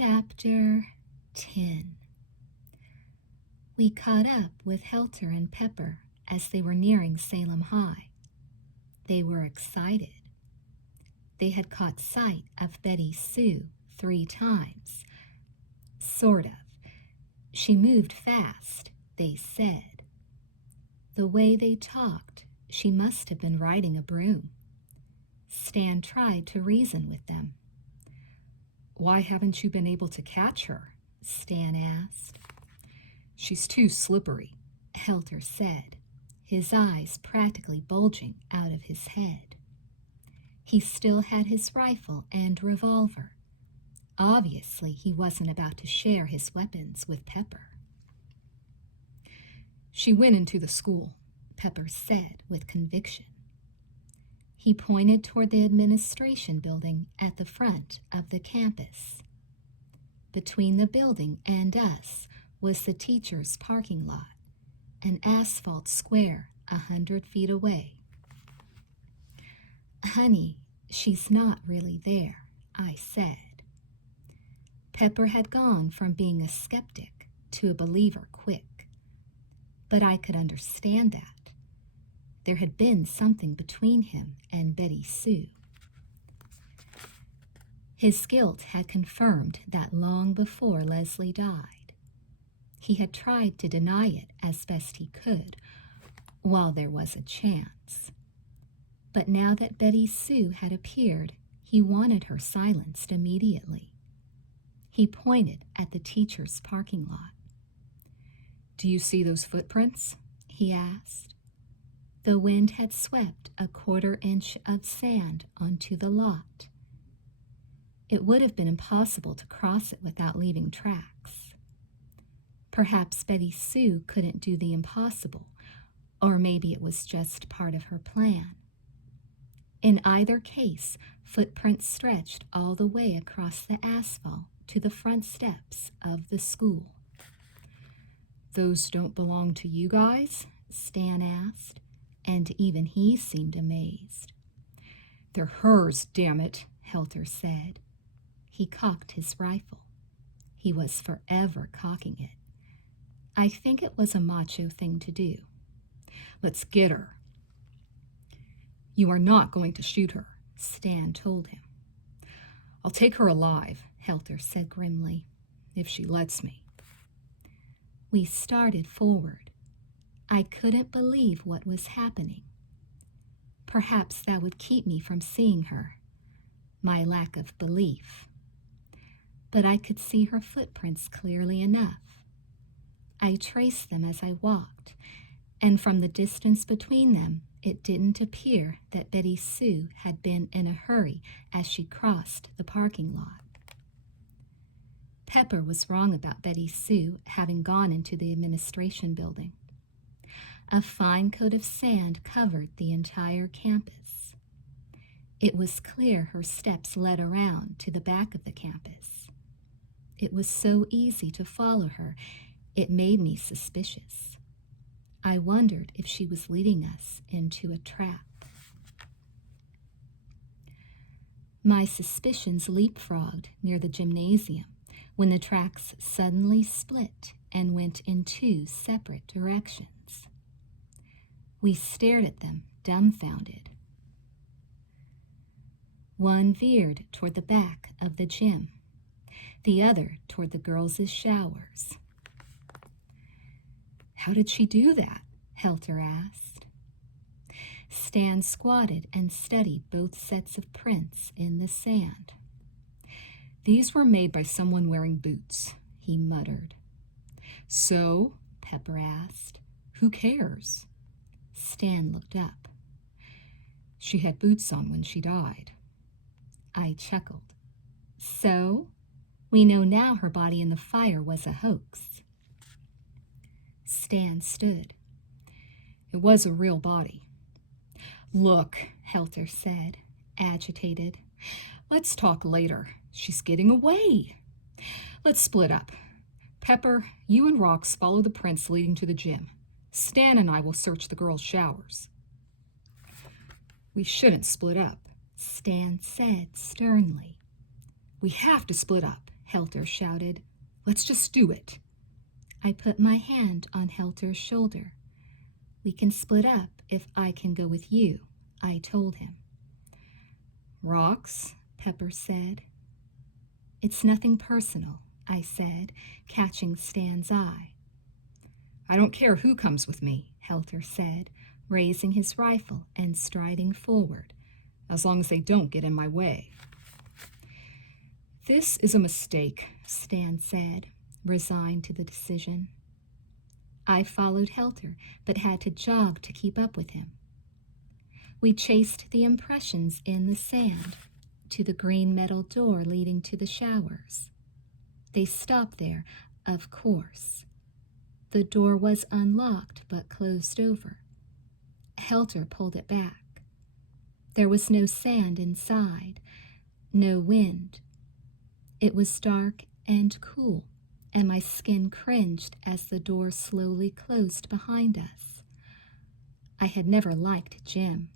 Chapter 10. We caught up with Helter and Pepper as they were nearing Salem High. They were excited. They had caught sight of Betty Sue 3 times. Sort of. She moved fast, they said. The way they talked, she must have been riding a broom. Stan tried to reason with them. "Why haven't you been able to catch her?" Stan asked. "She's too slippery," Helter said, his eyes practically bulging out of his head. He still had his rifle and revolver. Obviously, he wasn't about to share his weapons with Pepper. "She went into the school," Pepper said with conviction. He pointed toward the administration building at the front of the campus. Between the building and us was the teacher's parking lot, an asphalt square 100 feet away. "Honey, she's not really there," I said. Pepper had gone from being a skeptic to a believer quick, but I could understand that. There had been something between him and Betty Sue. His guilt had confirmed that long before Leslie died. He had tried to deny it as best he could, while there was a chance. But now that Betty Sue had appeared, he wanted her silenced immediately. He pointed at the teacher's parking lot. "Do you see those footprints?" he asked. The wind had swept a 1/4 inch of sand onto the lot. It would have been impossible to cross it without leaving tracks. Perhaps Betty Sue couldn't do the impossible, or maybe it was just part of her plan. In either case, footprints stretched all the way across the asphalt to the front steps of the school. "Those don't belong to you guys?" Stan asked, and even he seemed amazed. "They're hers, damn it," Helter said. He cocked his rifle. He was forever cocking it. I think it was a macho thing to do. "Let's get her." "You are not going to shoot her," Stan told him. "I'll take her alive," Helter said grimly, "if she lets me." We started forward. I couldn't believe what was happening. Perhaps that would keep me from seeing her, my lack of belief. But I could see her footprints clearly enough. I traced them as I walked, and from the distance between them, it didn't appear that Betty Sue had been in a hurry as she crossed the parking lot. Pepper was wrong about Betty Sue having gone into the administration building. A fine coat of sand covered the entire campus. It was clear her steps led around to the back of the campus. It was so easy to follow her, it made me suspicious. I wondered if she was leading us into a trap. My suspicions leapfrogged near the gymnasium when the tracks suddenly split and went in 2 separate directions. We stared at them, dumbfounded. One veered toward the back of the gym, the other toward the girls' showers. "How did she do that?" Helter asked. Stan squatted and studied both sets of prints in the sand. "These were made by someone wearing boots," he muttered. "So?" Pepper asked. "Who cares?" Stan looked up. "She had boots on when she died." I chuckled. "So? We know now her body in the fire was a hoax." Stan stood. "It was a real body." "Look," Helter said, agitated. "Let's talk later. She's getting away. Let's split up. Pepper, you and Rox follow the prints leading to the gym. Stan and I will search the girls' showers." "We shouldn't split up," Stan said sternly. "We have to split up," Helter shouted. Let's just do it. I put my hand on Helter's shoulder. We can split up if I can go with you, I told him. Rocks, Pepper said. It's nothing personal, I said, catching Stan's eye. I don't care who comes with me, Helter said, raising his rifle and striding forward, as long as they don't get in my way. This is a mistake, Stan said, resigned to the decision. I followed Helter, but had to jog to keep up with him. We chased the impressions in the sand to the green metal door leading to the showers. They stopped there, of course. The door was unlocked but closed over. Helter pulled it back. There was no sand inside, no wind. It was dark and cool, and my skin cringed as the door slowly closed behind us. I had never liked gym.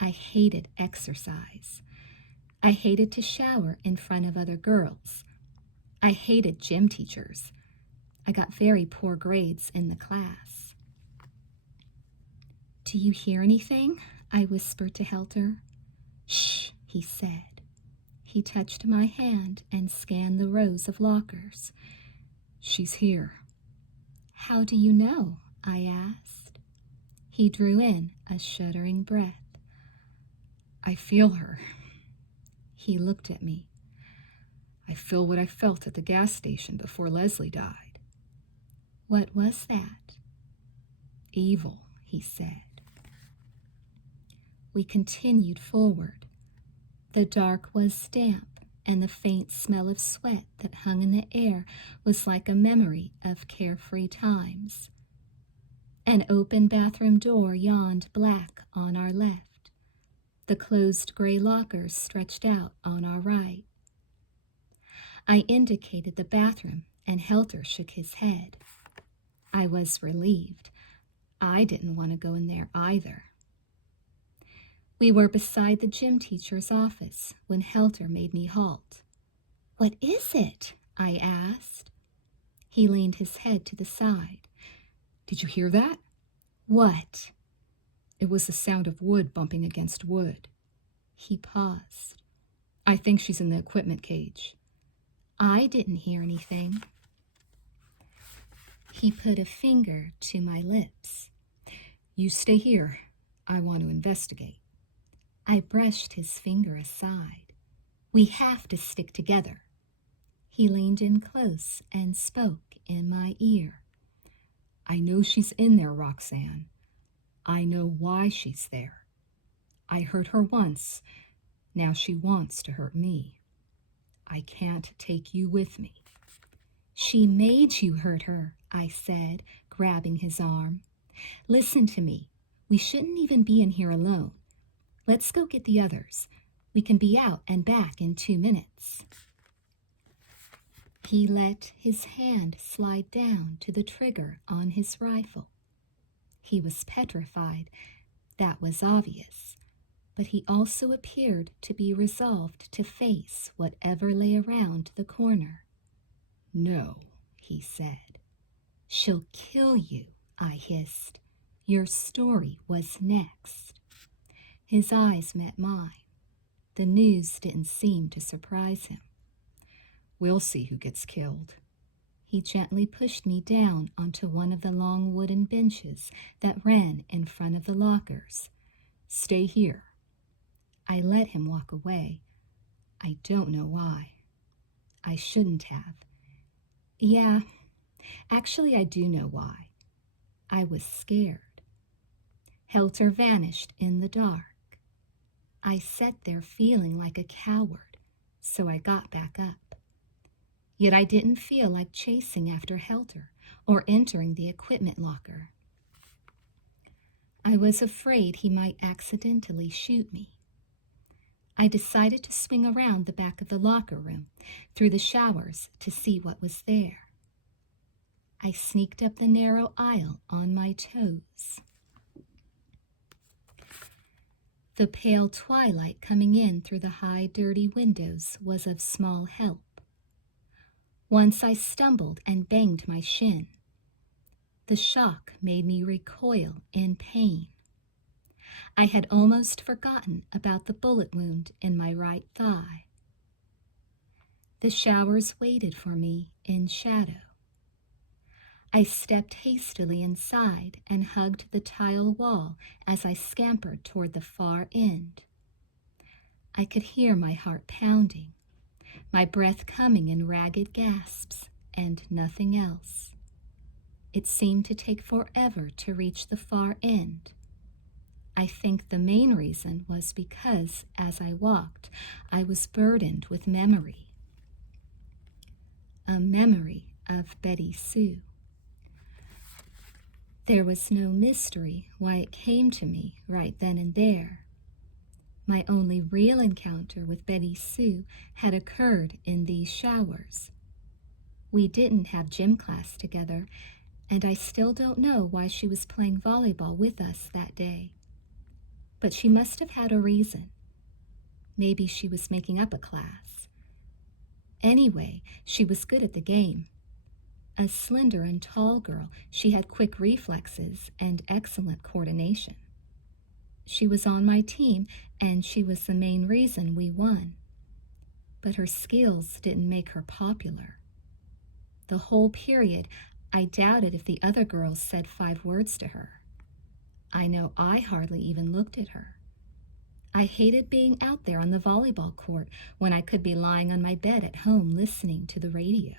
I hated exercise. I hated to shower in front of other girls. I hated gym teachers. I got very poor grades in the class. Do you hear anything? I whispered to Helter. Shh, he said. He touched my hand and scanned the rows of lockers. She's here. How do you know? I asked. He drew in a shuddering breath. I feel her. He looked at me. I feel what I felt at the gas station before Leslie died. What was that? Evil, he said. We continued forward. The dark was damp, and the faint smell of sweat that hung in the air was like a memory of carefree times. An open bathroom door yawned black on our left. The closed gray lockers stretched out on our right. I indicated the bathroom, and Helter shook his head. I was relieved. I didn't want to go in there either. We were beside the gym teacher's office when Helter made me halt. What is it? I asked. He leaned his head to the side. Did you hear that? What? It was the sound of wood bumping against wood. He paused. I think she's in the equipment cage. I didn't hear anything. He put a finger to my lips. You stay here. I want to investigate. I brushed his finger aside. We have to stick together. He leaned in close and spoke in my ear. I know she's in there, Roxanne. I know why she's there. I hurt her once. Now she wants to hurt me. I can't take you with me. She made you hurt her, I said, grabbing his arm. Listen to me. We shouldn't even be in here alone. Let's go get the others. We can be out and back in 2 minutes. He let his hand slide down to the trigger on his rifle. He was petrified. That was obvious. But he also appeared to be resolved to face whatever lay around the corner. No, he said. She'll kill you, I hissed. Your story was next. His eyes met mine. The news didn't seem to surprise him. We'll see who gets killed. He gently pushed me down onto one of the long wooden benches that ran in front of the lockers. Stay here. I let him walk away. I don't know why. I shouldn't have. Yeah, actually I do know why. I was scared. Helter vanished in the dark. I sat there feeling like a coward, so I got back up. Yet I didn't feel like chasing after Helter or entering the equipment locker. I was afraid he might accidentally shoot me. I decided to swing around the back of the locker room, through the showers, to see what was there. I sneaked up the narrow aisle on my toes. The pale twilight coming in through the high, dirty windows was of small help. Once I stumbled and banged my shin. The shock made me recoil in pain. I had almost forgotten about the bullet wound in my right thigh. The showers waited for me in shadow. I stepped hastily inside and hugged the tile wall as I scampered toward the far end. I could hear my heart pounding, my breath coming in ragged gasps, and nothing else. It seemed to take forever to reach the far end. I think the main reason was because, as I walked, I was burdened with memory. A memory of Betty Sue. There was no mystery why it came to me right then and there. My only real encounter with Betty Sue had occurred in these showers. We didn't have gym class together, and I still don't know why she was playing volleyball with us that day. But she must have had a reason. Maybe she was making up a class. Anyway, she was good at the game. A slender and tall girl, she had quick reflexes and excellent coordination. She was on my team, and she was the main reason we won. But her skills didn't make her popular. The whole period, I doubted if the other girls said 5 words to her. I know I hardly even looked at her. I hated being out there on the volleyball court when I could be lying on my bed at home listening to the radio.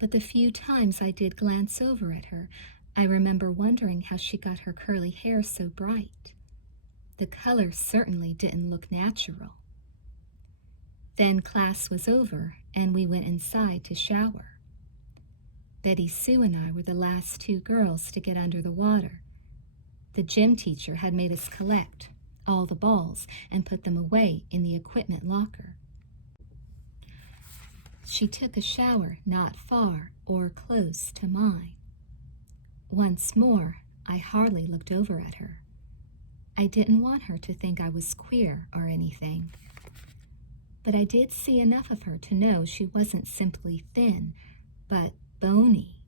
But the few times I did glance over at her, I remember wondering how she got her curly hair so bright. The color certainly didn't look natural. Then class was over, and we went inside to shower. Betty Sue and I were the last 2 girls to get under the water. The gym teacher had made us collect all the balls and put them away in the equipment locker. She took a shower not far or close to mine. Once more, I hardly looked over at her. I didn't want her to think I was queer or anything. But I did see enough of her to know she wasn't simply thin, but bony,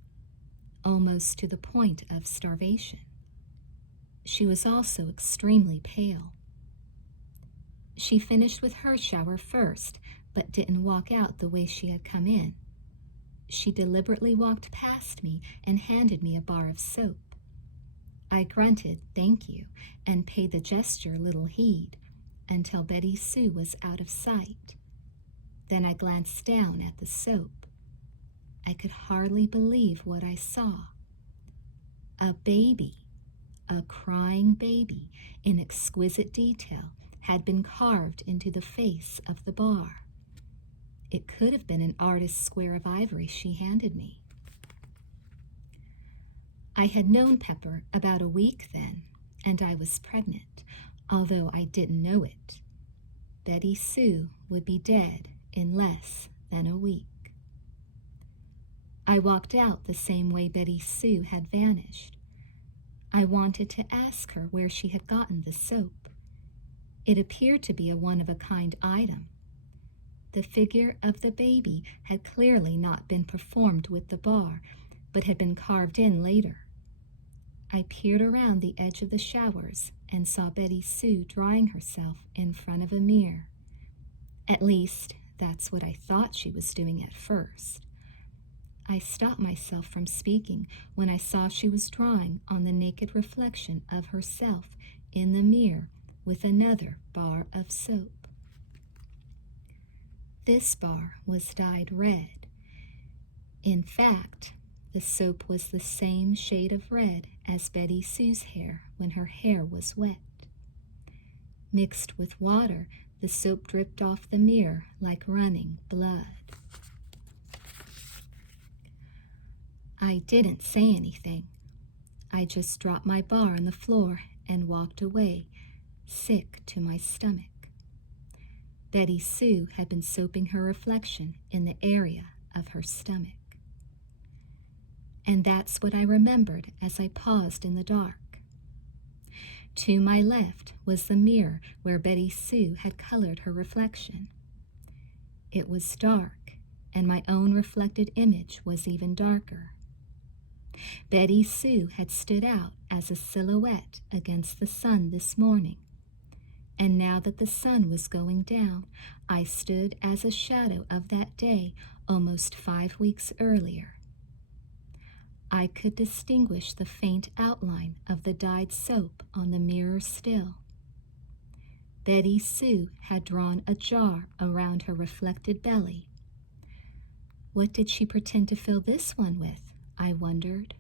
almost to the point of starvation. She was also extremely pale. She finished with her shower first, but didn't walk out the way she had come in. She deliberately walked past me and handed me a bar of soap. I grunted, "Thank you," and paid the gesture little heed until Betty Sue was out of sight. Then I glanced down at the soap. I could hardly believe what I saw. A baby, a crying baby, in exquisite detail, had been carved into the face of the bar. It could have been an artist's square of ivory she handed me. I had known Pepper about a week then, and I was pregnant, although I didn't know it. Betty Sue would be dead in less than a week. I walked out the same way Betty Sue had vanished. I wanted to ask her where she had gotten the soap. It appeared to be a one-of-a-kind item. The figure of the baby had clearly not been performed with the bar, but had been carved in later. I peered around the edge of the showers and saw Betty Sue drying herself in front of a mirror. At least, that's what I thought she was doing at first. I stopped myself from speaking when I saw she was drawing on the naked reflection of herself in the mirror with another bar of soap. This bar was dyed red. In fact, the soap was the same shade of red as Betty Sue's hair when her hair was wet. Mixed with water, the soap dripped off the mirror like running blood. I didn't say anything. I just dropped my bar on the floor and walked away, sick to my stomach. Betty Sue had been soaping her reflection in the area of her stomach. And that's what I remembered as I paused in the dark. To my left was the mirror where Betty Sue had colored her reflection. It was dark, and my own reflected image was even darker. Betty Sue had stood out as a silhouette against the sun this morning, and now that the sun was going down, I stood as a shadow of that day almost 5 weeks earlier. I could distinguish the faint outline of the dyed soap on the mirror still. Betty Sue had drawn a jar around her reflected belly. What did she pretend to fill this one with, I wondered.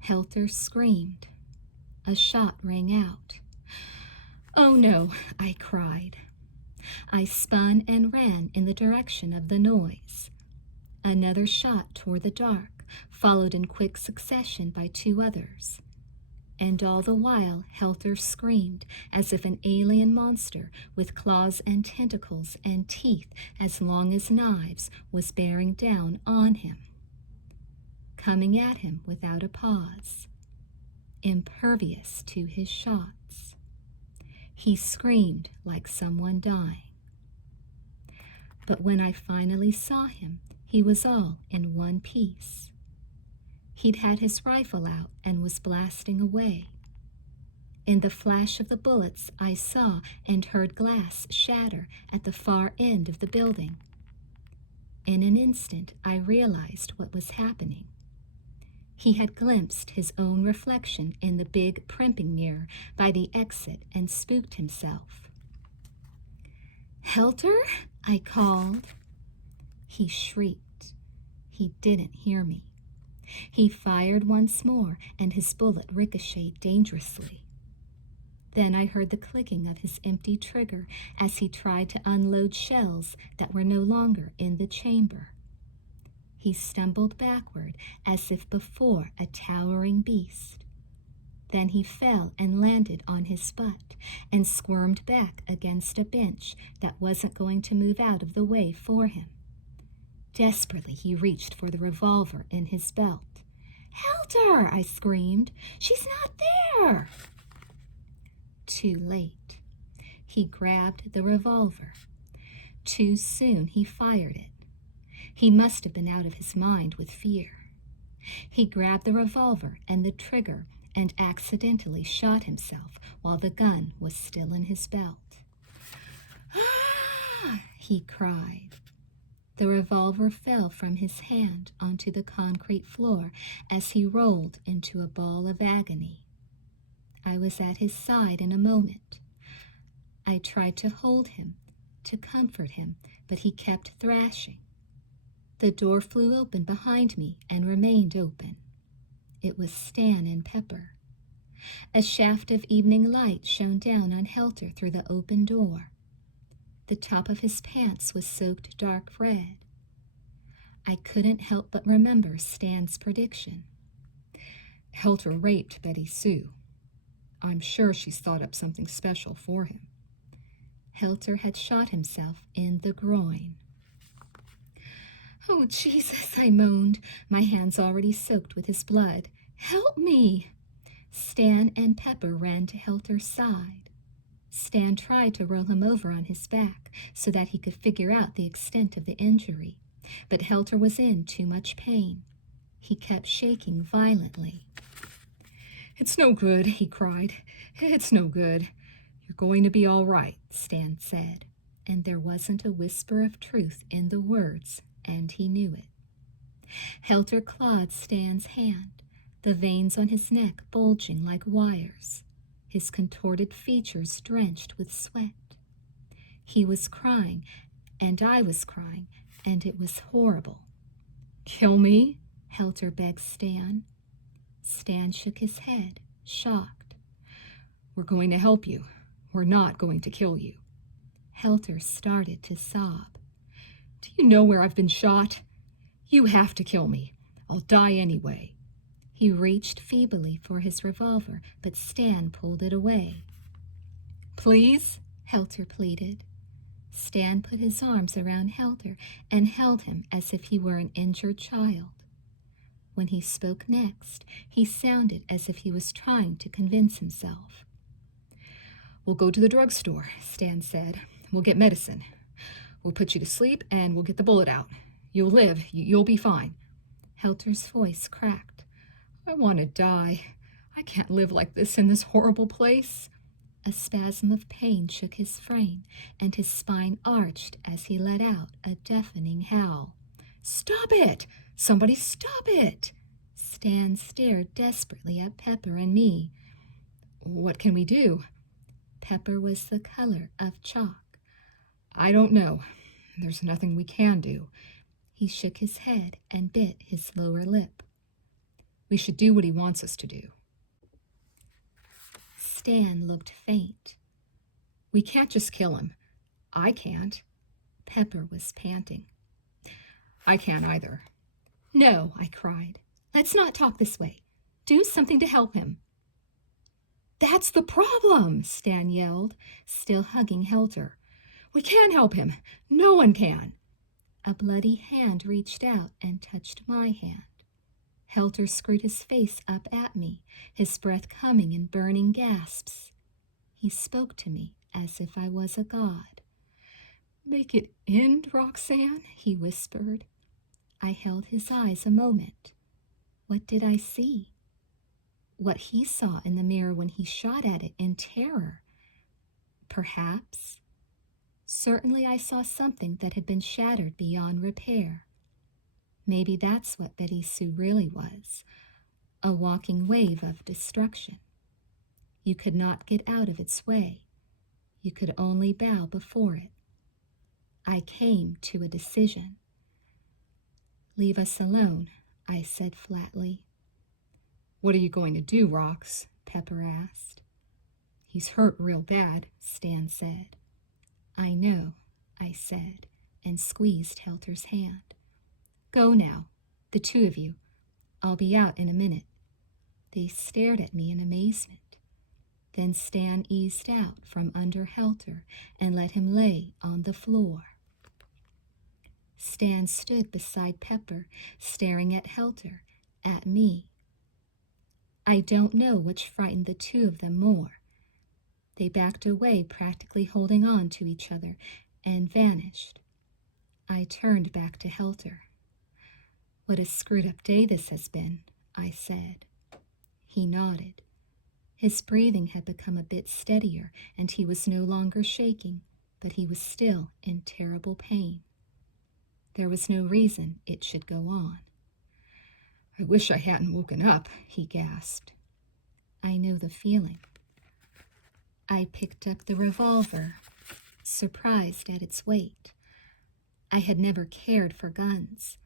Helter screamed. A shot rang out. "Oh no," I cried. I spun and ran in the direction of the noise. Another shot toward the dark, followed in quick succession by 2 others. And all the while Helter screamed as if an alien monster with claws and tentacles and teeth as long as knives was bearing down on him, coming at him without a pause, impervious to his shots. He screamed like someone dying. But when I finally saw him, he was all in one piece. He'd had his rifle out and was blasting away. In the flash of the bullets, I saw and heard glass shatter at the far end of the building. In an instant, I realized what was happening. He had glimpsed his own reflection in the big primping mirror by the exit and spooked himself. "Helter?" I called. He shrieked. He didn't hear me. He fired once more, and his bullet ricocheted dangerously. Then I heard the clicking of his empty trigger as he tried to unload shells that were no longer in the chamber. He stumbled backward as if before a towering beast. Then he fell and landed on his butt and squirmed back against a bench that wasn't going to move out of the way for him. Desperately, he reached for the revolver in his belt. "Helter!" I screamed. "She's not there!" Too late. He grabbed the revolver. Too soon he fired it. He must have been out of his mind with fear. He grabbed the revolver and the trigger and accidentally shot himself while the gun was still in his belt. "Ah!" he cried. The revolver fell from his hand onto the concrete floor as he rolled into a ball of agony. I was at his side in a moment. I tried to hold him, to comfort him, but he kept thrashing. The door flew open behind me and remained open. It was Stan and Pepper. A shaft of evening light shone down on Helter through the open door. The top of his pants was soaked dark red. I couldn't help but remember Stan's prediction. Helter raped Betty Sue. I'm sure she's thought up something special for him. Helter had shot himself in the groin. "Oh, Jesus," I moaned, my hands already soaked with his blood. "Help me!" Stan and Pepper ran to Helter's side. Stan tried to roll him over on his back so that he could figure out the extent of the injury, but Helter was in too much pain. He kept shaking violently. "It's no good," he cried. "It's no good. You're going to be all right," Stan said, and there wasn't a whisper of truth in the words, and he knew it. Helter clawed Stan's hand, the veins on his neck bulging like wires, his contorted features drenched with sweat. He was crying, and I was crying, and it was horrible. "Kill me?" Helter begged Stan. Stan shook his head, shocked. "We're going to help you. We're not going to kill you." Helter started to sob. "Do you know where I've been shot? You have to kill me. I'll die anyway." He reached feebly for his revolver, but Stan pulled it away. "Please?" Helter pleaded. Stan put his arms around Helter and held him as if he were an injured child. When he spoke next, he sounded as if he was trying to convince himself. "We'll go to the drugstore," Stan said. "We'll get medicine. We'll put you to sleep and we'll get the bullet out. You'll live. You'll be fine. Helter's voice cracked. I want to die. I can't live like this in this horrible place. A spasm of pain shook his frame, and his spine arched as he let out a deafening howl. Stop it! Somebody stop it! Stan stared desperately at Pepper and me. What can we do? Pepper was the color of chalk. I don't know. There's nothing we can do. He shook his head and bit his lower lip. We should do what he wants us to do. Stan looked faint. We can't just kill him. I can't. Pepper was panting. I can't either. No, I cried. Let's not talk this way. Do something to help him. That's the problem, Stan yelled, still hugging Helter. We can't help him. No one can. A bloody hand reached out and touched my hand. Helter screwed his face up at me, his breath coming in burning gasps. He spoke to me as if I was a god. Make it end, Roxanne, he whispered. I held his eyes a moment. What did I see? What he saw in the mirror when he shot at it in terror. Perhaps. Certainly I saw something that had been shattered beyond repair. Maybe that's what Betty Sue really was, a walking wave of destruction. You could not get out of its way. You could only bow before it. I came to a decision. Leave us alone, I said flatly. What are you going to do, Rox? Pepper asked. He's hurt real bad, Stan said. I know, I said, and squeezed Helter's hand. Go now, the two of you. I'll be out in a minute. They stared at me in amazement. Then Stan eased out from under Helter and let him lay on the floor. Stan stood beside Pepper, staring at Helter, at me. I don't know which frightened the two of them more. They backed away, practically holding on to each other, and vanished. I turned back to Helter. What a screwed-up day this has been, I said. He nodded. His breathing had become a bit steadier, and he was no longer shaking, but he was still in terrible pain. There was no reason it should go on. I wish I hadn't woken up, he gasped. I know the feeling. I picked up the revolver, surprised at its weight. I had never cared for guns.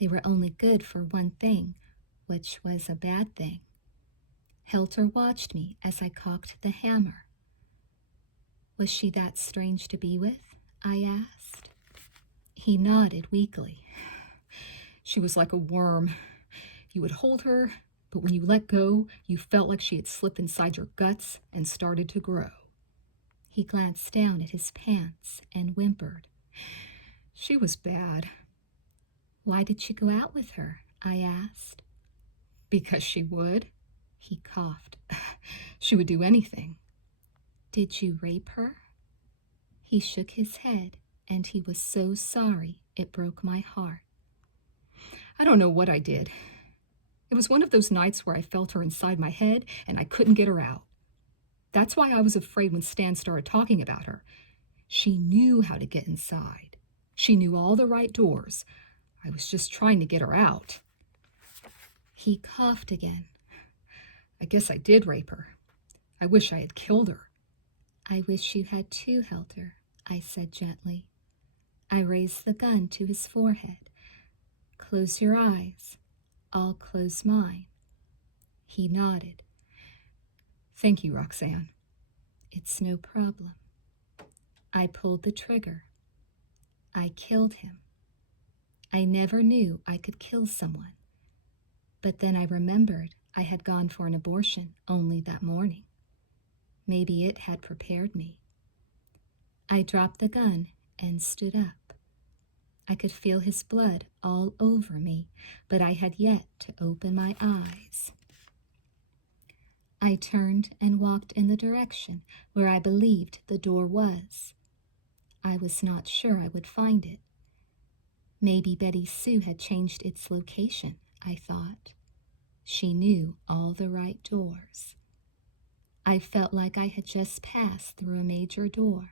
They were only good for one thing, which was a bad thing. Helter watched me as I cocked the hammer. Was she that strange to be with? I asked. He nodded weakly. She was like a worm. You would hold her, but when you let go, you felt like she had slipped inside your guts and started to grow. He glanced down at his pants and whimpered. She was bad. Why did you go out with her? I asked. Because she would. He coughed. She would do anything. Did you rape her? He shook his head, and he was so sorry it broke my heart. I don't know what I did. It was one of those nights where I felt her inside my head and I couldn't get her out. That's why I was afraid when Stan started talking about her. She knew how to get inside. She knew all the right doors. I was just trying to get her out. He coughed again. I guess I did rape her. I wish I had killed her. I wish you had too, Helter, I said gently. I raised the gun to his forehead. Close your eyes. I'll close mine. He nodded. Thank you, Roxanne. It's no problem. I pulled the trigger. I killed him. I never knew I could kill someone. But then I remembered I had gone for an abortion only that morning. Maybe it had prepared me. I dropped the gun and stood up. I could feel his blood all over me, but I had yet to open my eyes. I turned and walked in the direction where I believed the door was. I was not sure I would find it. Maybe Betty Sue had changed its location, I thought. She knew all the right doors. I felt like I had just passed through a major door.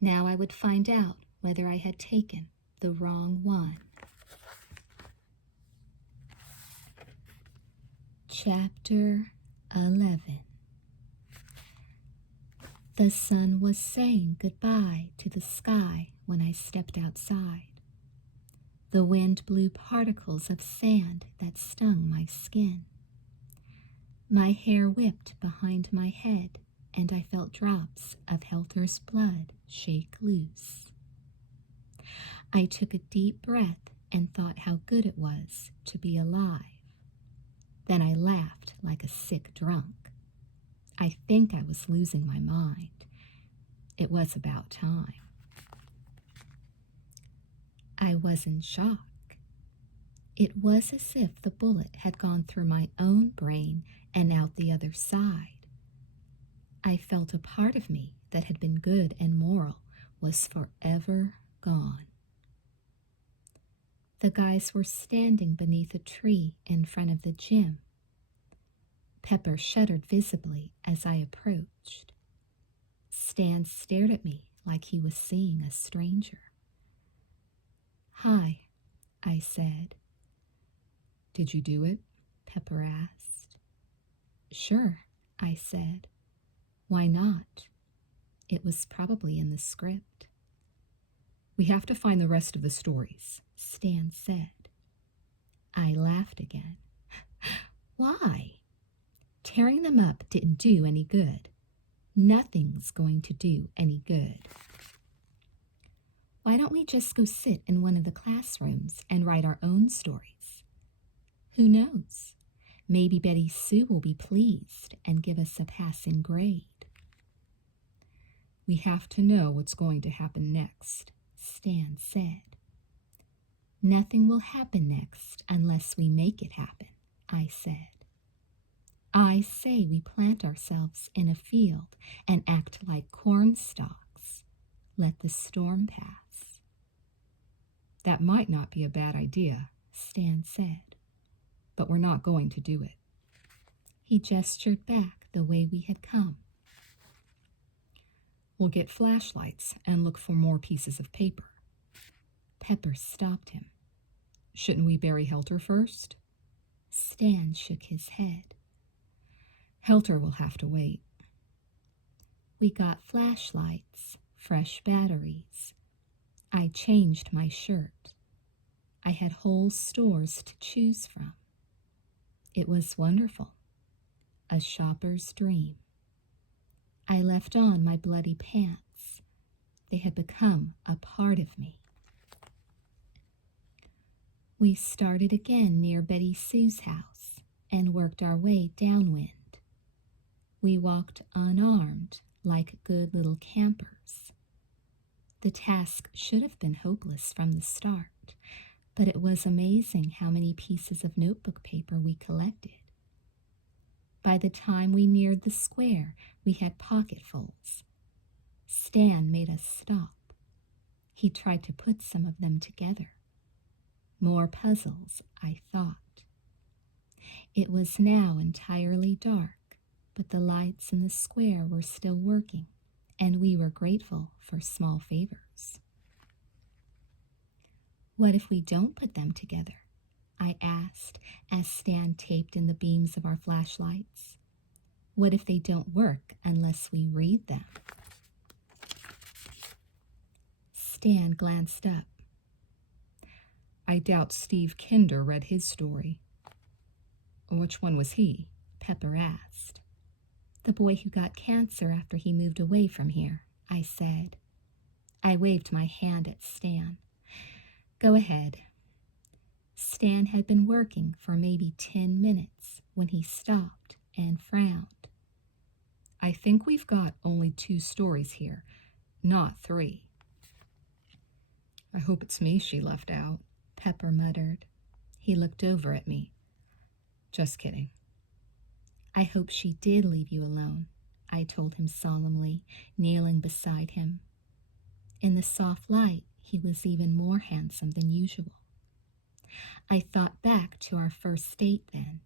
Now I would find out whether I had taken the wrong one. Chapter 11. The sun was saying goodbye to the sky when I stepped outside. The wind blew particles of sand that stung my skin. My hair whipped behind my head, and I felt drops of Helter's blood shake loose. I took a deep breath and thought how good it was to be alive. Then I laughed like a sick drunk. I think I was losing my mind. It was about time. I was in shock. It was as if the bullet had gone through my own brain and out the other side. I felt a part of me that had been good and moral was forever gone. The guys were standing beneath a tree in front of the gym. Pepper shuddered visibly as I approached. Stan stared at me like he was seeing a stranger. "Hi," I said. "Did you do it?" Pepper asked. "Sure," I said. "Why not?" It was probably in the script. "We have to find the rest of the stories," Stan said. I laughed again. Why? Tearing them up didn't do any good. Nothing's going to do any good. Why don't we just go sit in one of the classrooms and write our own stories? Who knows? Maybe Betty Sue will be pleased and give us a passing grade. "We have to know what's going to happen next," Stan said. "Nothing will happen next unless we make it happen," I said. "I say we plant ourselves in a field and act like corn stalks. Let the storm pass." "That might not be a bad idea," Stan said. "but we're not going to do it." He gestured back the way we had come. "We'll get flashlights and look for more pieces of paper." Pepper stopped him. "Shouldn't we bury Helter first?" Stan shook his head. "Helter will have to wait." We got flashlights, fresh batteries. I changed my shirt. I had whole stores to choose from. It was wonderful. A shopper's dream. I left on my bloody pants. They had become a part of me. We started again near Betty Sue's house and worked our way downwind. We walked unarmed like good little campers. The task should have been hopeless from the start, but it was amazing how many pieces of notebook paper we collected. By the time we neared the square, we had pocketfuls. Stan made us stop. He tried to put some of them together. More puzzles, I thought. It was now entirely dark, but the lights in the square were still working, and we were grateful for small favors. "What if we don't put them together?" I asked as Stan taped in the beams of our flashlights. "What if they don't work unless we read them?" Stan glanced up. "I doubt Steve Kinder read his story." "Which one was he?" Pepper asked. "The boy who got cancer after he moved away from here," I said. I waved my hand at Stan. "Go ahead." Stan had been working for maybe 10 minutes when he stopped and frowned. "I think we've got only 2 stories here, not 3. "I hope it's me she left out," Pepper muttered. He looked over at me. "Just kidding." "I hope she did leave you alone," I told him solemnly, kneeling beside him. In the soft light, he was even more handsome than usual. I thought back to our first date then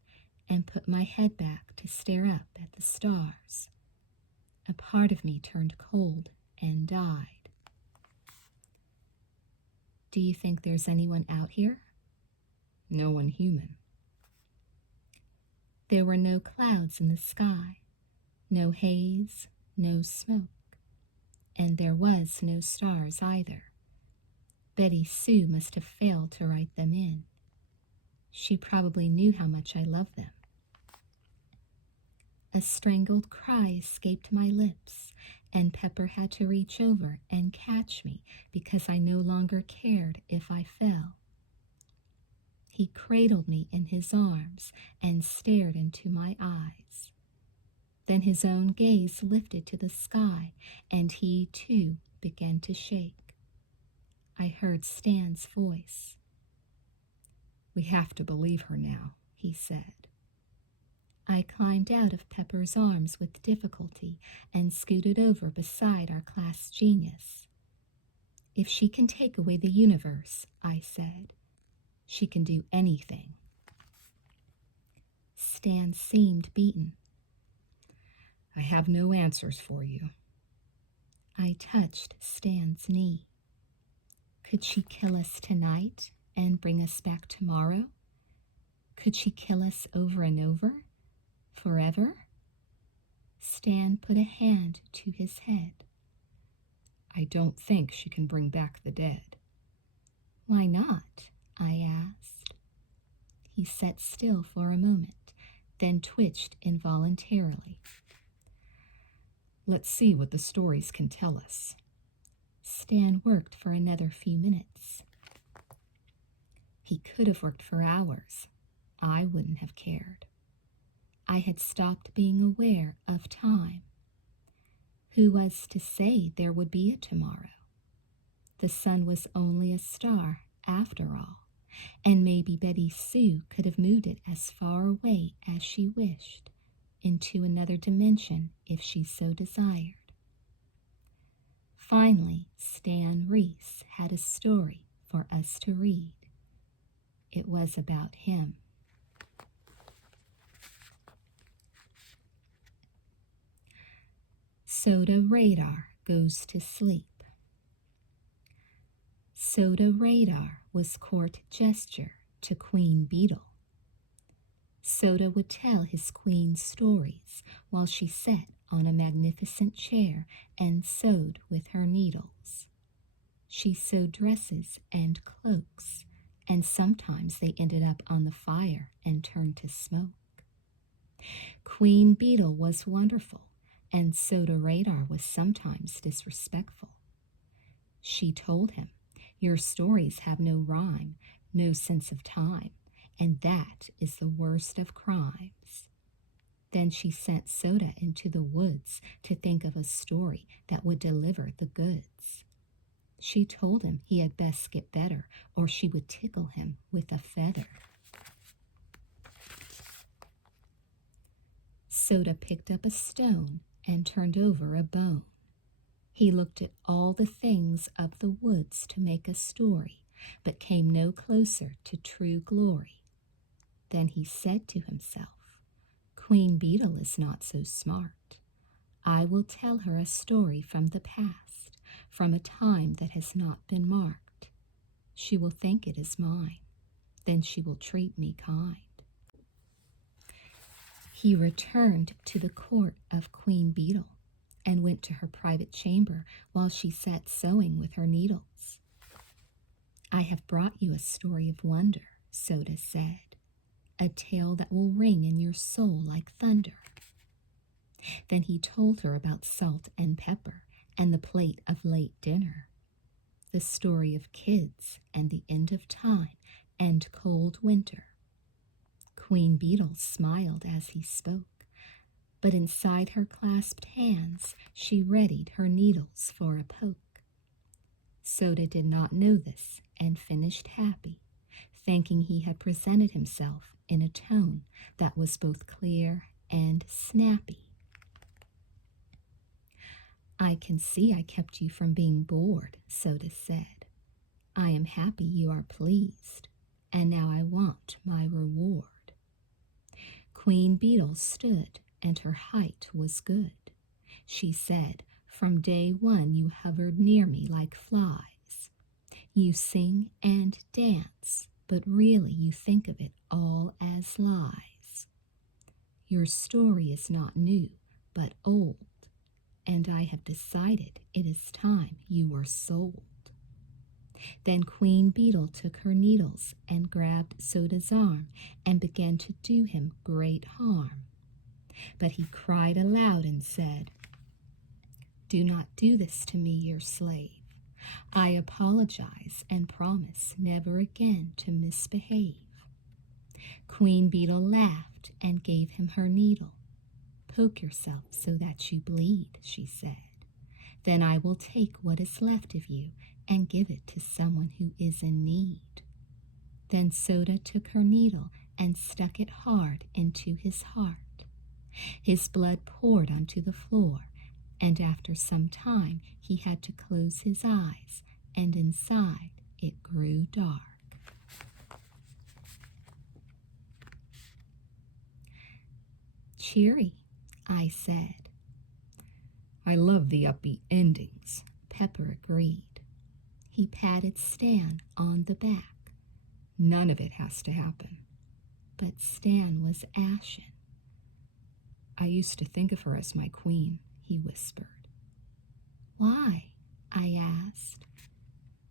and put my head back to stare up at the stars. A part of me turned cold and died. Do you think there's anyone out here? No one human. There were no clouds in the sky, no haze, no smoke, and there was no stars either. Betty Sue must have failed to write them in. She probably knew how much I loved them. A strangled cry escaped my lips, and Pepper had to reach over and catch me because I no longer cared if I fell. He cradled me in his arms and stared into my eyes. Then his own gaze lifted to the sky, and he, too, began to shake. I heard Stan's voice. "We have to believe her now," he said. I climbed out of Pepper's arms with difficulty and scooted over beside our class genius. "If she can take away the universe," I said, "she can do anything." Stan seemed beaten. "I have no answers for you." I touched Stan's knee. Could she kill us tonight and bring us back tomorrow? Could she kill us over and over? Forever? Stan put a hand to his head. "I don't think she can bring back the dead." "Why not?" I asked. He sat still for a moment, then twitched involuntarily. "Let's see what the stories can tell us." Stan worked for another few minutes. He could have worked for hours. I wouldn't have cared. I had stopped being aware of time. Who was to say there would be a tomorrow? The sun was only a star, after all, and maybe Betty Sue could have moved it as far away as she wished, into another dimension if she so desired. Finally, Stan Reese had a story for us to read. It was about him. Soda Radar Goes to Sleep. Soda Radar was court gesture to Queen Beetle. Soda would tell his queen stories while she sat on a magnificent chair and sewed with her needles. She sewed dresses and cloaks, and sometimes they ended up on the fire and turned to smoke. Queen Beetle was wonderful, and Soda Radar was sometimes disrespectful. She told him, "Your stories have no rhyme, no sense of time, and that is the worst of crimes." Then she sent Soda into the woods to think of a story that would deliver the goods. She told him he had best get better, or she would tickle him with a feather. Soda picked up a stone and turned over a bone. He looked at all the things of the woods to make a story, but came no closer to true glory. Then he said to himself, "Queen Beetle is not so smart. I will tell her a story from the past, from a time that has not been marked. She will think it is mine. Then she will treat me kind." He returned to the court of Queen Beetle and went to her private chamber while she sat sewing with her needles. "I have brought you a story of wonder," Soda said, "a tale that will ring in your soul like thunder." Then he told her about salt and pepper and the plate of late dinner, the story of kids and the end of time and cold winter. Queen Beetle smiled as he spoke, but inside her clasped hands she readied her needles for a poke. Soda did not know this and finished happy, thinking he had presented himself in a tone that was both clear and snappy. I can see I kept you from being bored, Soda said. I am happy you are pleased, and now I want my reward. Queen Beetle stood, and her height was good. She said, from day one you hovered near me like flies. You sing and dance, but really you think of it all as lies. Your story is not new, but old, and I have decided it is time you were sold. Then Queen Beetle took her needles and grabbed Soda's arm and began to do him great harm. But he cried aloud and said, do not do this to me, your slave. I apologize and promise never again to misbehave. Queen Beetle laughed and gave him her needle. Poke yourself so that you bleed, she said. Then I will take what is left of you and give it to someone who is in need. Then Soda took her needle and stuck it hard into his heart. His blood poured onto the floor, and after some time he had to close his eyes, and inside it grew dark. Cheery, I said. I love the upbeat endings, Pepper agreed. He patted Stan on the back. None of it has to happen. But Stan was ashen. I used to think of her as my queen, he whispered. Why? I asked.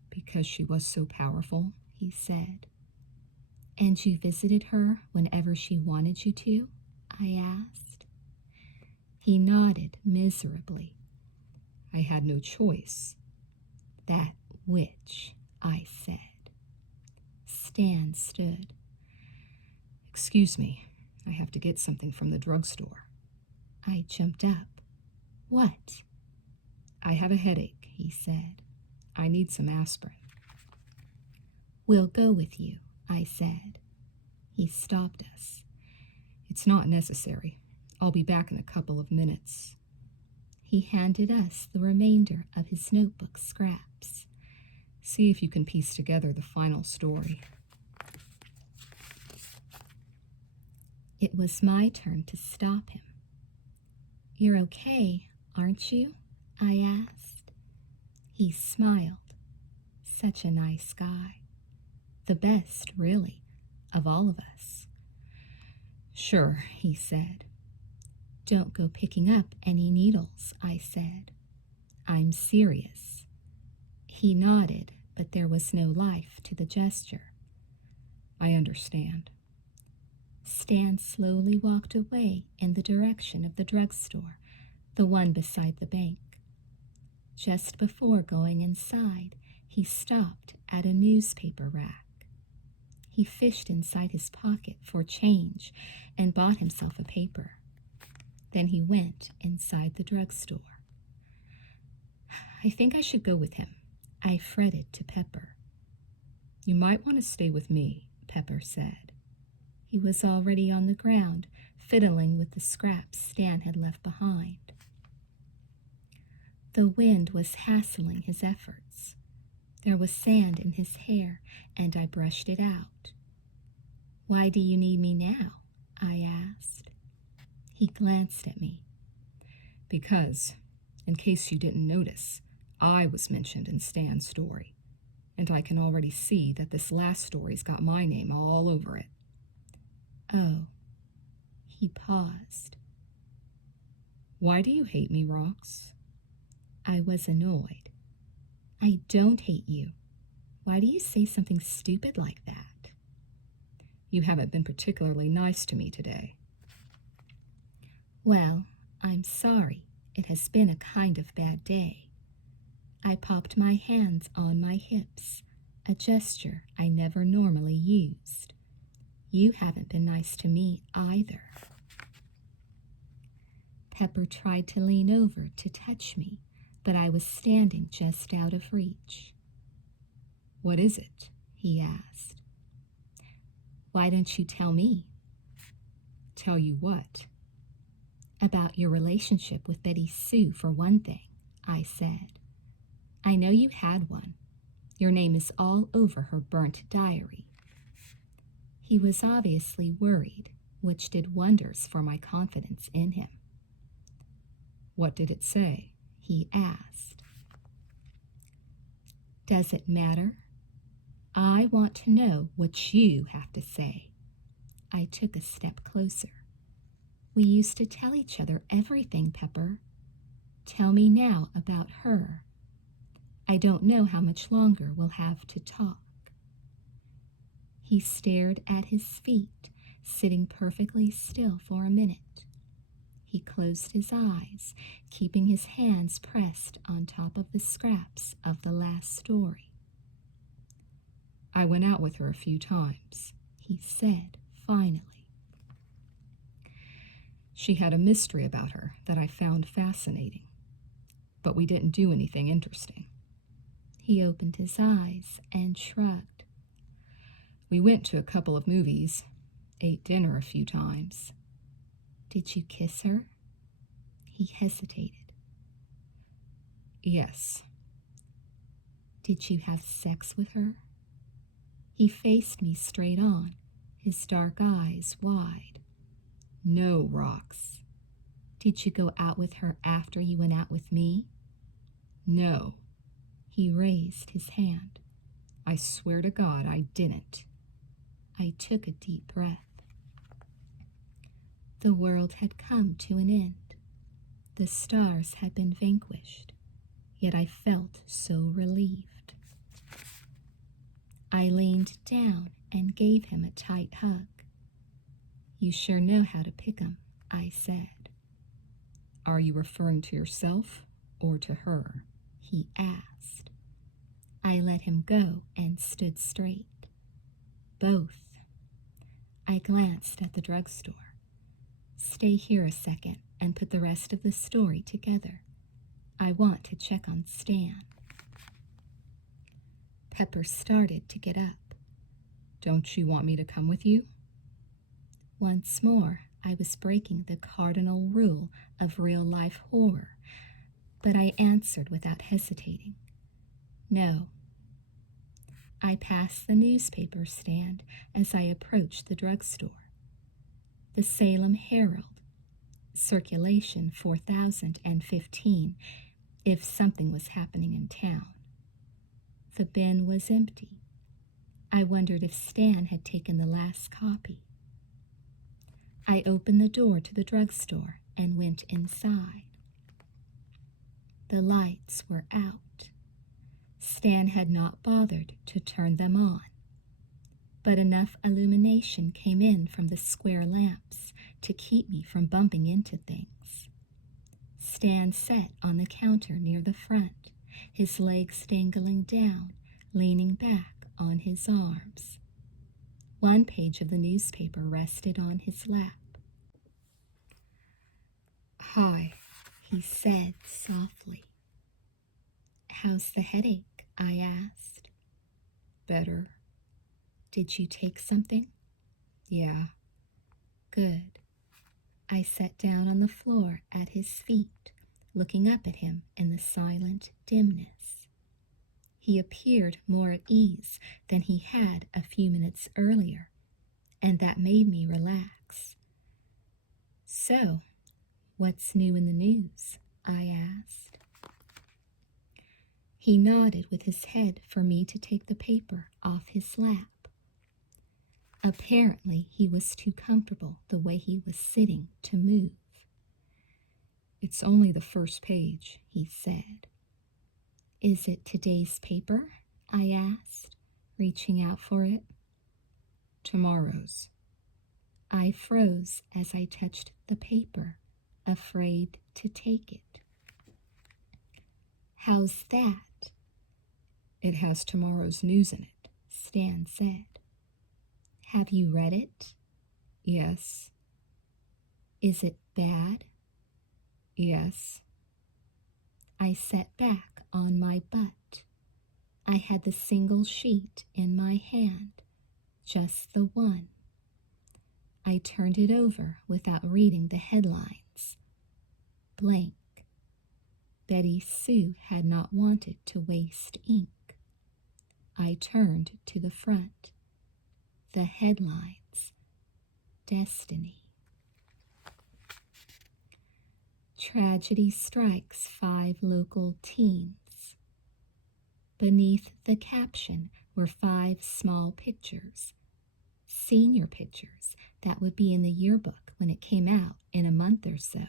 Because she was so powerful, he said. And you visited her whenever she wanted you to? I asked. He nodded miserably. I had no choice. That witch, I said. Stan stood. Excuse me, I have to get something from the drugstore. I jumped up. What? I have a headache, he said. I need some aspirin. We'll go with you, I said. He stopped us. It's not necessary. I'll be back in a couple of minutes. He handed us the remainder of his notebook scraps. See if you can piece together the final story. It was my turn to stop him. You're okay, aren't you? I asked. He smiled. Such a nice guy. The best, really, of all of us. Sure, he said. Don't go picking up any needles, I said. I'm serious. He nodded, but there was no life to the gesture. I understand. Stan slowly walked away in the direction of the drugstore, the one beside the bank. Just before going inside, he stopped at a newspaper rack. He fished inside his pocket for change and bought himself a paper. Then he went inside the drugstore. I think I should go with him, I fretted to Pepper. You might want to stay with me, Pepper said. He was already on the ground, fiddling with the scraps Stan had left behind. The wind was hassling his efforts. There was sand in his hair, and I brushed it out. Why do you need me now? I asked. He glanced at me. Because, in case you didn't notice, I was mentioned in Stan's story, and I can already see that this last story's got my name all over it. Oh. He paused. Why do you hate me, Rox? I was annoyed. I don't hate you. Why do you say something stupid like that? You haven't been particularly nice to me today. Well, I'm sorry. It has been a kind of bad day. I popped my hands on my hips, a gesture I never normally used. You haven't been nice to me either. Pepper tried to lean over to touch me, but I was standing just out of reach. What is it? He asked. Why don't you tell me? Tell you what? About your relationship with Betty Sue, for one thing, I said. I know you had one. Your name is all over her burnt diary. He was obviously worried, which did wonders for my confidence in him. What did it say? He asked. Does it matter? I want to know what you have to say. I took a step closer. We used to tell each other everything, Pepper. Tell me now about her. I don't know how much longer we'll have to talk. He stared at his feet, sitting perfectly still for a minute. He closed his eyes, keeping his hands pressed on top of the scraps of the last story. I went out with her a few times, he said finally. She had a mystery about her that I found fascinating, but we didn't do anything interesting. He opened his eyes and shrugged. We went to a couple of movies, ate dinner a few times. Did you kiss her? He hesitated. Yes. Did you have sex with her? He faced me straight on, his dark eyes wide. No, Rox. Did you go out with her after you went out with me? No. He raised his hand. I swear to God I didn't. I took a deep breath. The world had come to an end. The stars had been vanquished, yet I felt so relieved. I leaned down and gave him a tight hug. You sure know how to pick 'em, I said. Are you referring to yourself or to her? He asked. I let him go and stood straight. Both. I glanced at the drugstore. Stay here a second and put the rest of the story together. I want to check on Stan. Pepper started to get up. Don't you want me to come with you? Once more, I was breaking the cardinal rule of real-life horror, but I answered without hesitating. No. I passed the newspaper stand as I approached the drugstore. The Salem Herald, circulation 4015, if something was happening in town. The bin was empty. I wondered if Stan had taken the last copy. I opened the door to the drugstore and went inside. The lights were out. Stan had not bothered to turn them on, but enough illumination came in from the square lamps to keep me from bumping into things. Stan sat on the counter near the front, his legs dangling down, leaning back on his arms. One page of the newspaper rested on his lap. Hi, he said softly. How's the headache? I asked. Better. Did you take something? Yeah. Good. I sat down on the floor at his feet, looking up at him in the silent dimness. He appeared more at ease than he had a few minutes earlier, and that made me relax. So, what's new in the news? I asked. He nodded with his head for me to take the paper off his lap. Apparently, he was too comfortable the way he was sitting to move. It's only the first page, he said. Is it today's paper? I asked, reaching out for it. Tomorrow's. I froze as I touched the paper, afraid to take it. How's that? It has tomorrow's news in it, Stan said. Have you read it? Yes. Is it bad? Yes. I sat back on my butt. I had the single sheet in my hand, just the one. I turned it over without reading the headlines. Blank. Betty Sue had not wanted to waste ink. I turned to the front. The headlines: Destiny. Tragedy strikes 5 local teens. Beneath the caption were 5 small pictures, senior pictures that would be in the yearbook when it came out in a month or so.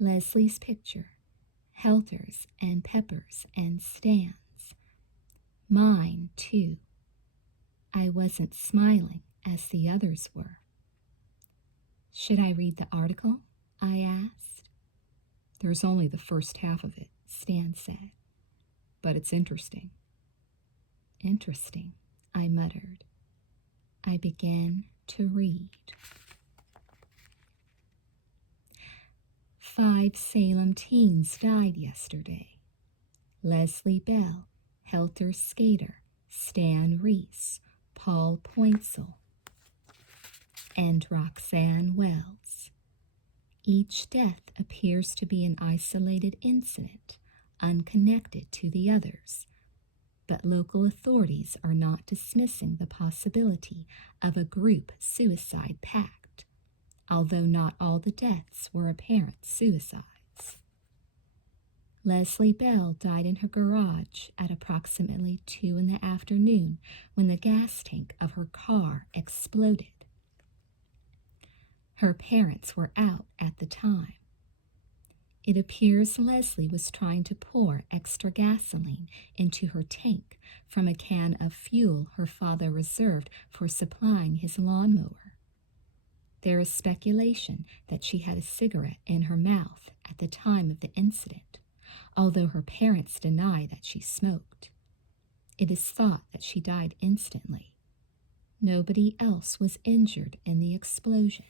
Leslie's picture, Helter's and Pepper's and Stan's. Mine, too. I wasn't smiling as the others were. Should I read the article? I asked. There's only the first half of it, Stan said. but it's interesting. Interesting, I muttered. I began to read. 5 Salem teens died yesterday. Leslie Bell, Helter Skater, Stan Reese, Paul Pointsel, and Roxanne Wells. Each death appears to be an isolated incident, unconnected to the others, but local authorities are not dismissing the possibility of a group suicide pact, although not all the deaths were apparent suicides. Leslie Bell died in her garage at approximately 2 in the afternoon when the gas tank of her car exploded. Her parents were out at the time. It appears Leslie was trying to pour extra gasoline into her tank from a can of fuel her father reserved for supplying his lawnmower. There is speculation that she had a cigarette in her mouth at the time of the incident, although her parents deny that she smoked. It is thought that she died instantly. Nobody else was injured in the explosion.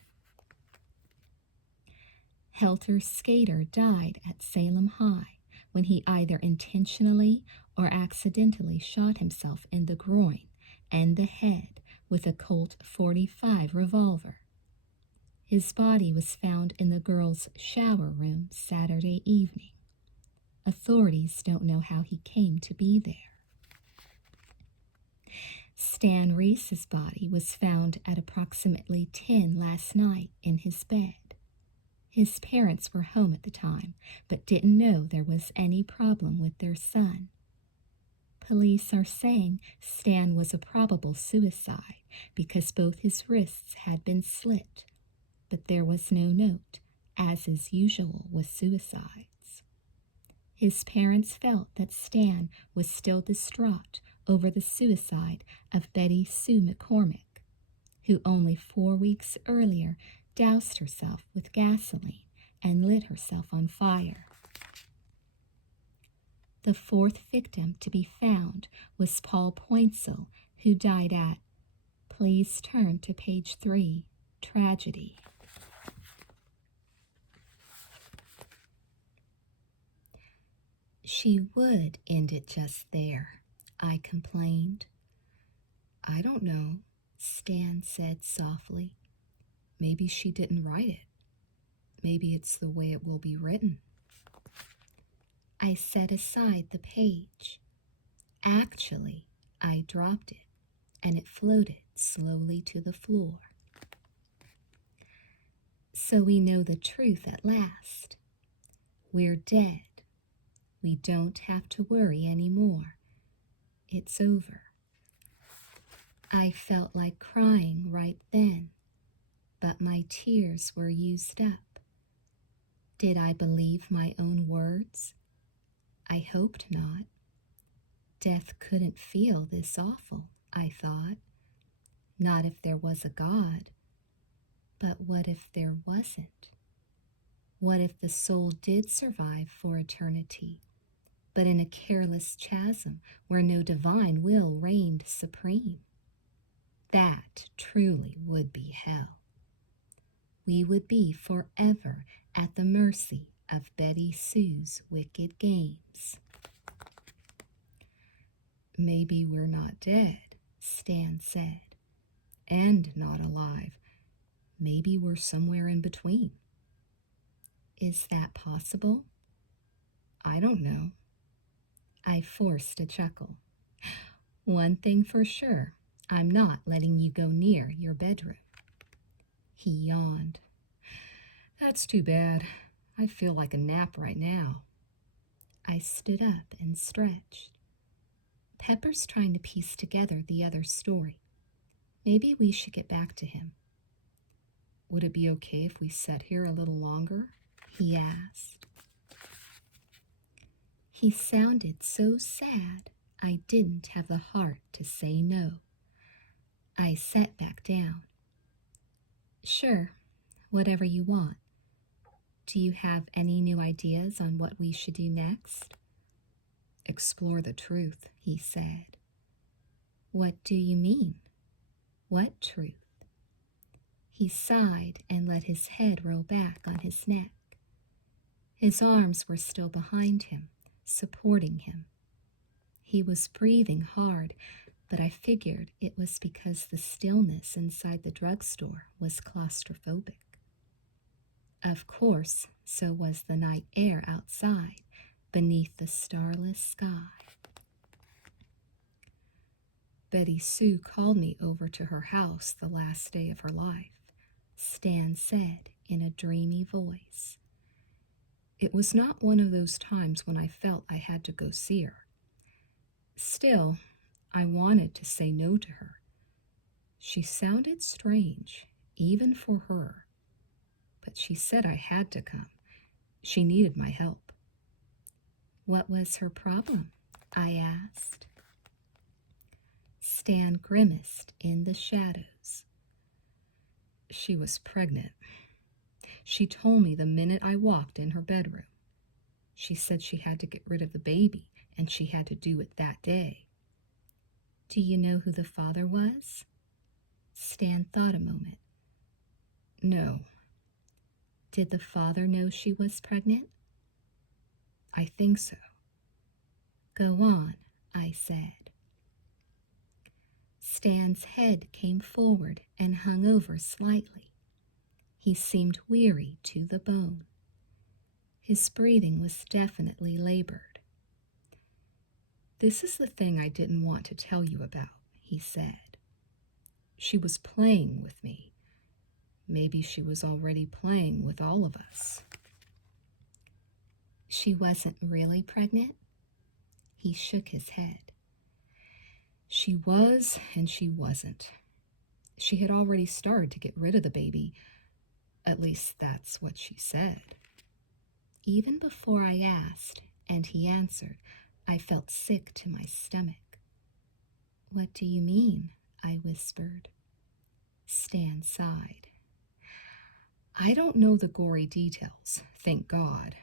Helter Skater died at Salem High when he either intentionally or accidentally shot himself in the groin and the head with a Colt .45 revolver. His body was found in the girls' shower room Saturday evening. Authorities don't know how he came to be there. Stan Reese's body was found at approximately 10 last night in his bed. His parents were home at the time, but didn't know there was any problem with their son. Police are saying Stan was a probable suicide because both his wrists had been slit, but there was no note, as is usual with suicides. His parents felt that Stan was still distraught over the suicide of Betty Sue McCormick, who only 4 weeks earlier doused herself with gasoline and lit herself on fire. The 4th victim to be found was Paul Pointsel, who died at, please turn to page 3, tragedy. She would end it just there, I complained. I don't know, Stan said softly. Maybe she didn't write it. Maybe it's the way it will be written. I set aside the page. Actually, I dropped it, and it floated slowly to the floor. So we know the truth at last. We're dead. We don't have to worry anymore. It's over. I felt like crying right then, but my tears were used up. Did I believe my own words? I hoped not. Death couldn't feel this awful, I thought. Not if there was a God. But what if there wasn't? What if the soul did survive for eternity, but in a careless chasm where no divine will reigned supreme? That truly would be hell. We would be forever at the mercy of Betty Sue's wicked games. Maybe we're not dead, Stan said. And not alive. Maybe we're somewhere in between. Is that possible? I don't know. I forced a chuckle. One thing for sure, I'm not letting you go near your bedroom. He yawned. That's too bad. I feel like a nap right now. I stood up and stretched. Pepper's trying to piece together the other story. Maybe we should get back to him. Would it be okay if we sat here a little longer? He asked. He sounded so sad, I didn't have the heart to say no. I sat back down. Sure, whatever you want. Do you have any new ideas on what we should do next? Explore the truth, he said. What do you mean? What truth? He sighed and let his head roll back on his neck. His arms were still behind him, supporting him. He was breathing hard, but I figured it was because the stillness inside the drugstore was claustrophobic. Of course, so was the night air outside, beneath the starless sky. Betty Sue called me over to her house the last day of her life, Stan said in a dreamy voice. It was not one of those times when I felt I had to go see her. Still, I wanted to say no to her. She sounded strange, even for her. But she said I had to come. She needed my help. What was her problem? I asked. Stan grimaced in the shadows. She was pregnant. She told me the minute I walked in her bedroom. She said she had to get rid of the baby, and she had to do it that day. Do you know who the father was? Stan thought a moment. No. Did the father know she was pregnant? I think so. Go on, I said. Stan's head came forward and hung over slightly. He seemed weary to the bone. His breathing was definitely labored. This is the thing I didn't want to tell you about, he said. She was playing with me. Maybe she was already playing with all of us. She wasn't really pregnant? He shook his head. She was and she wasn't. She had already started to get rid of the baby. At least that's what she said. Even before I asked, and he answered, I felt sick to my stomach. What do you mean? I whispered. Stan sighed. I don't know the gory details, thank God.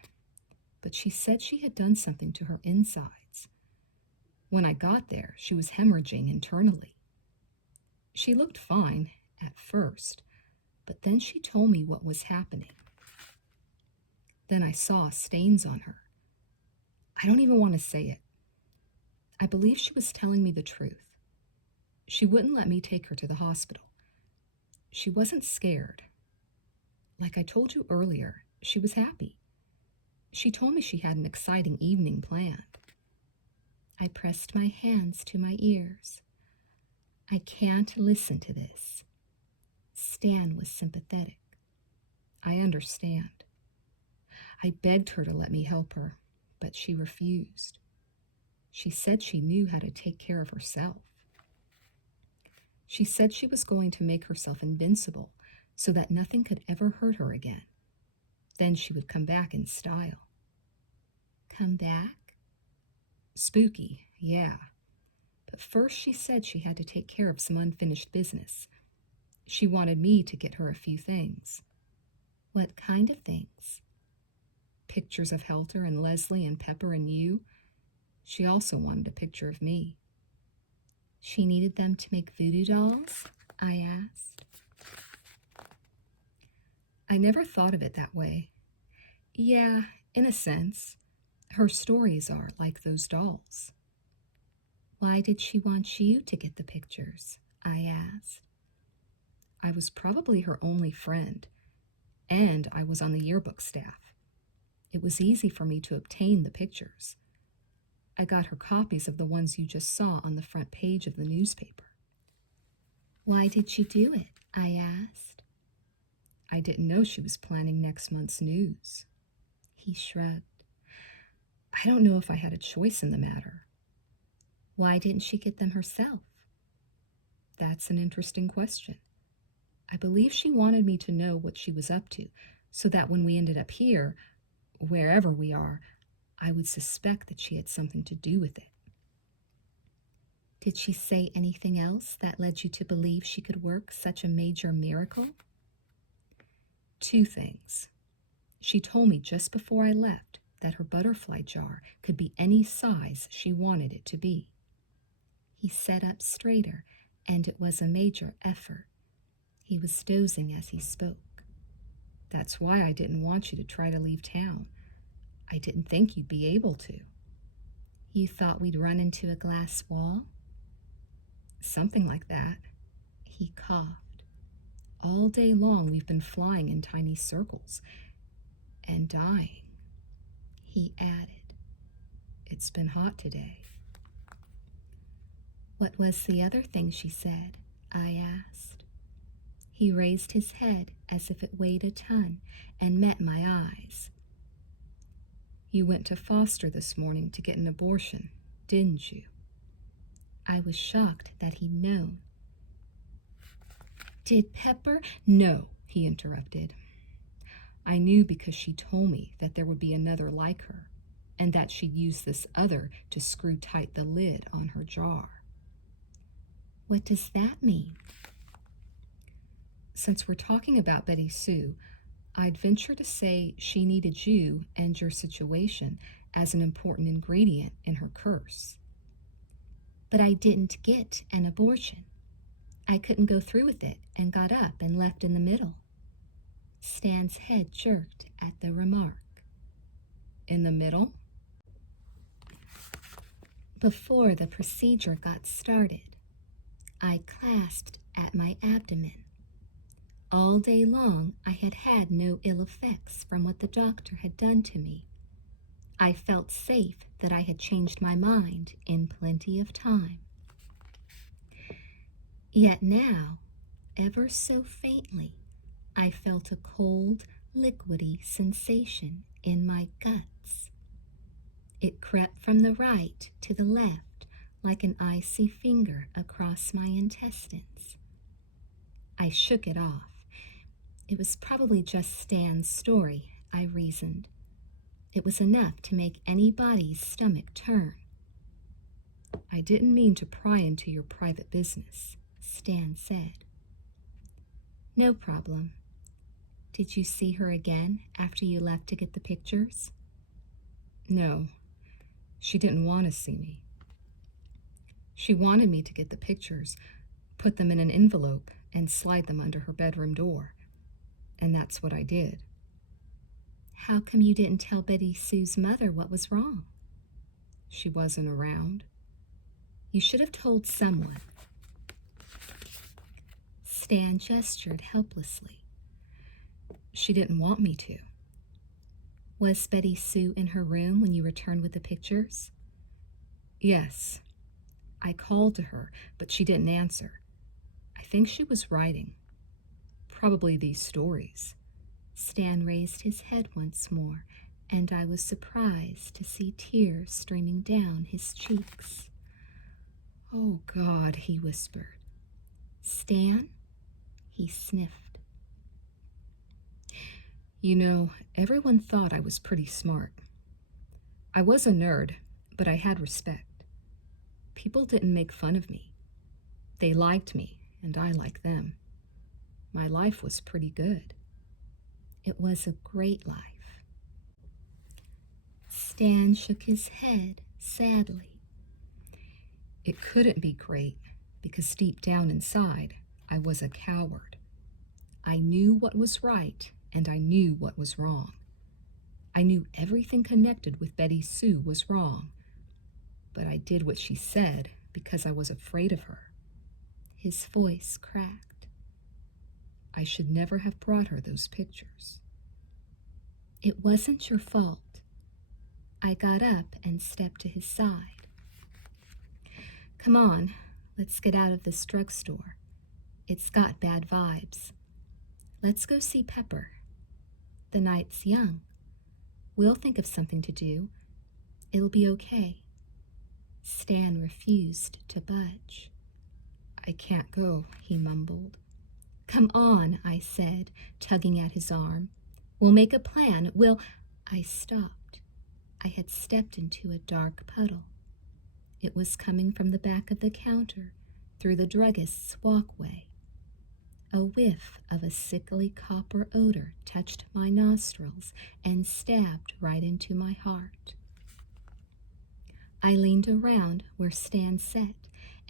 But she said she had done something to her insides. When I got there, she was hemorrhaging internally. She looked fine at first, but then she told me what was happening. Then I saw stains on her. I don't even want to say it. I believe she was telling me the truth. She wouldn't let me take her to the hospital. She wasn't scared. Like I told you earlier, she was happy. She told me she had an exciting evening planned. I pressed my hands to my ears. I can't listen to this. Stan was sympathetic. I understand. I begged her to let me help her, but she refused. She said she knew how to take care of herself. She said she was going to make herself invincible so that nothing could ever hurt her again. Then she would come back in style. Come back? Spooky, yeah. But first she said she had to take care of some unfinished business. She wanted me to get her a few things. What kind of things? Pictures of Helter and Leslie and Pepper and you. She also wanted a picture of me. She needed them to make voodoo dolls? I asked. I never thought of it that way. Yeah, in a sense. Her stories are like those dolls. Why did she want you to get the pictures? I asked. I was probably her only friend, and I was on the yearbook staff. It was easy for me to obtain the pictures. I got her copies of the ones you just saw on the front page of the newspaper. Why did she do it? I asked. I didn't know she was planning next month's news. He shrugged. I don't know if I had a choice in the matter. Why didn't she get them herself? That's an interesting question. I believe she wanted me to know what she was up to, so that when we ended up here, wherever we are, I would suspect that she had something to do with it. Did she say anything else that led you to believe she could work such a major miracle? 2 things. She told me just before I left that her butterfly jar could be any size she wanted it to be. He sat up straighter, and it was a major effort. He was dozing as he spoke. That's why I didn't want you to try to leave town. I didn't think you'd be able to. You thought we'd run into a glass wall? Something like that. He coughed. All day long we've been flying in tiny circles and dying. He added. It's been hot today. What was the other thing she said? I asked. He raised his head as if it weighed a ton and met my eyes. You went to Foster this morning to get an abortion, didn't you? I was shocked that he'd known. Did Pepper? No, he interrupted. I knew because she told me that there would be another like her, and that she'd use this other to screw tight the lid on her jar. What does that mean? Since we're talking about Betty Sue, I'd venture to say she needed you and your situation as an important ingredient in her curse. But I didn't get an abortion. I couldn't go through with it and got up and left in the middle. Stan's head jerked at the remark. In the middle? Before the procedure got started, I clasped at my abdomen. All day long, I had had no ill effects from what the doctor had done to me. I felt safe that I had changed my mind in plenty of time. Yet now, ever so faintly, I felt a cold, liquidy sensation in my guts. It crept from the right to the left like an icy finger across my intestines. I shook it off. It was probably just Stan's story, I reasoned. It was enough to make anybody's stomach turn. I didn't mean to pry into your private business, Stan said. No problem. Did you see her again after you left to get the pictures? No, she didn't want to see me. She wanted me to get the pictures, put them in an envelope, and slide them under her bedroom door. And that's what I did. How come you didn't tell Betty Sue's mother what was wrong? She wasn't around. You should have told someone. Stan gestured helplessly. She didn't want me to. Was Betty Sue in her room when you returned with the pictures? Yes. I called to her, but she didn't answer. I think she was writing. Probably these stories. Stan raised his head once more, and I was surprised to see tears streaming down his cheeks. Oh, God, he whispered. Stan? He sniffed. You know, everyone thought I was pretty smart. I was a nerd, but I had respect. People didn't make fun of me. They liked me, and I liked them. My life was pretty good. It was a great life. Stan shook his head sadly. It couldn't be great, because deep down inside, I was a coward. I knew what was right, and I knew what was wrong. I knew everything connected with Betty Sue was wrong, but I did what she said because I was afraid of her. His voice cracked. I should never have brought her those pictures. It wasn't your fault. I got up and stepped to his side. Come on, let's get out of this drugstore. It's got bad vibes. Let's go see Pepper. The night's young. We'll think of something to do. It'll be okay. Stan refused to budge. I can't go, he mumbled. Come on, I said, tugging at his arm. We'll make a plan. I stopped. I had stepped into a dark puddle. It was coming from the back of the counter, through the druggist's walkway. A whiff of a sickly copper odor touched my nostrils and stabbed right into my heart. I leaned around where Stan sat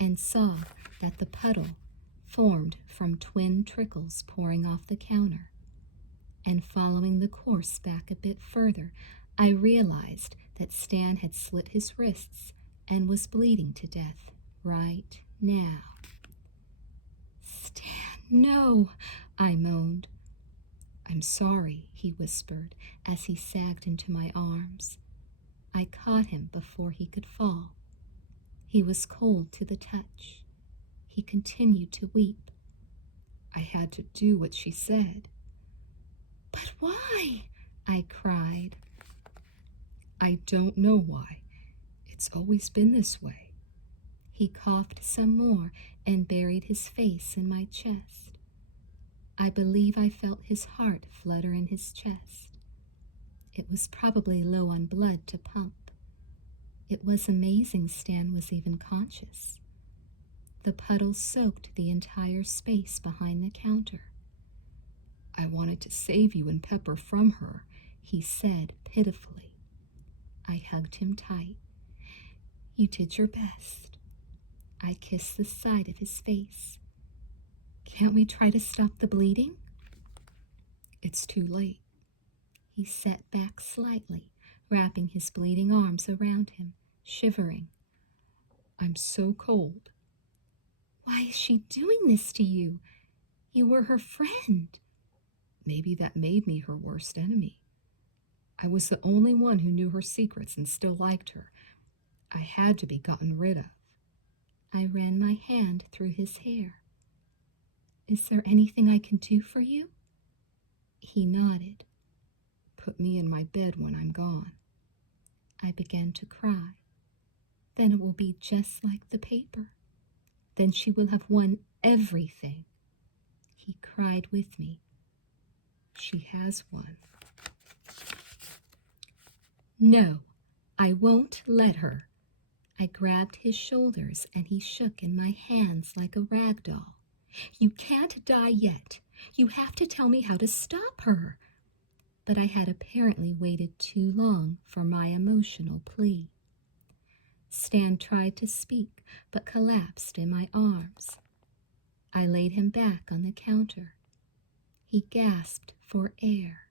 and saw that the puddle formed from twin trickles pouring off the counter. And following the course back a bit further, I realized that Stan had slit his wrists and was bleeding to death right now. Stan, no, I moaned. I'm sorry, he whispered as he sagged into my arms. I caught him before he could fall. He was cold to the touch. He continued to weep. I had to do what she said. But why? I cried. I don't know why. It's always been this way. He coughed some more and buried his face in my chest. I believe I felt his heart flutter in his chest. It was probably low on blood to pump. It was amazing Stan was even conscious. The puddle soaked the entire space behind the counter. I wanted to save you and Pepper from her, he said pitifully. I hugged him tight. You did your best. I kissed the side of his face. Can't we try to stop the bleeding? It's too late. He sat back slightly, wrapping his bleeding arms around him, shivering. I'm so cold. Why is she doing this to you? You were her friend. Maybe that made me her worst enemy. I was the only one who knew her secrets and still liked her. I had to be gotten rid of. I ran my hand through his hair. Is there anything I can do for you? He nodded. Put me in my bed when I'm gone. I began to cry. Then it will be just like the paper. Then she will have won everything. He cried with me. She has won. No, I won't let her. I grabbed his shoulders and he shook in my hands like a rag doll. You can't die yet. You have to tell me how to stop her. But I had apparently waited too long for my emotional plea. Stan tried to speak, but collapsed in my arms. I laid him back on the counter. He gasped for air.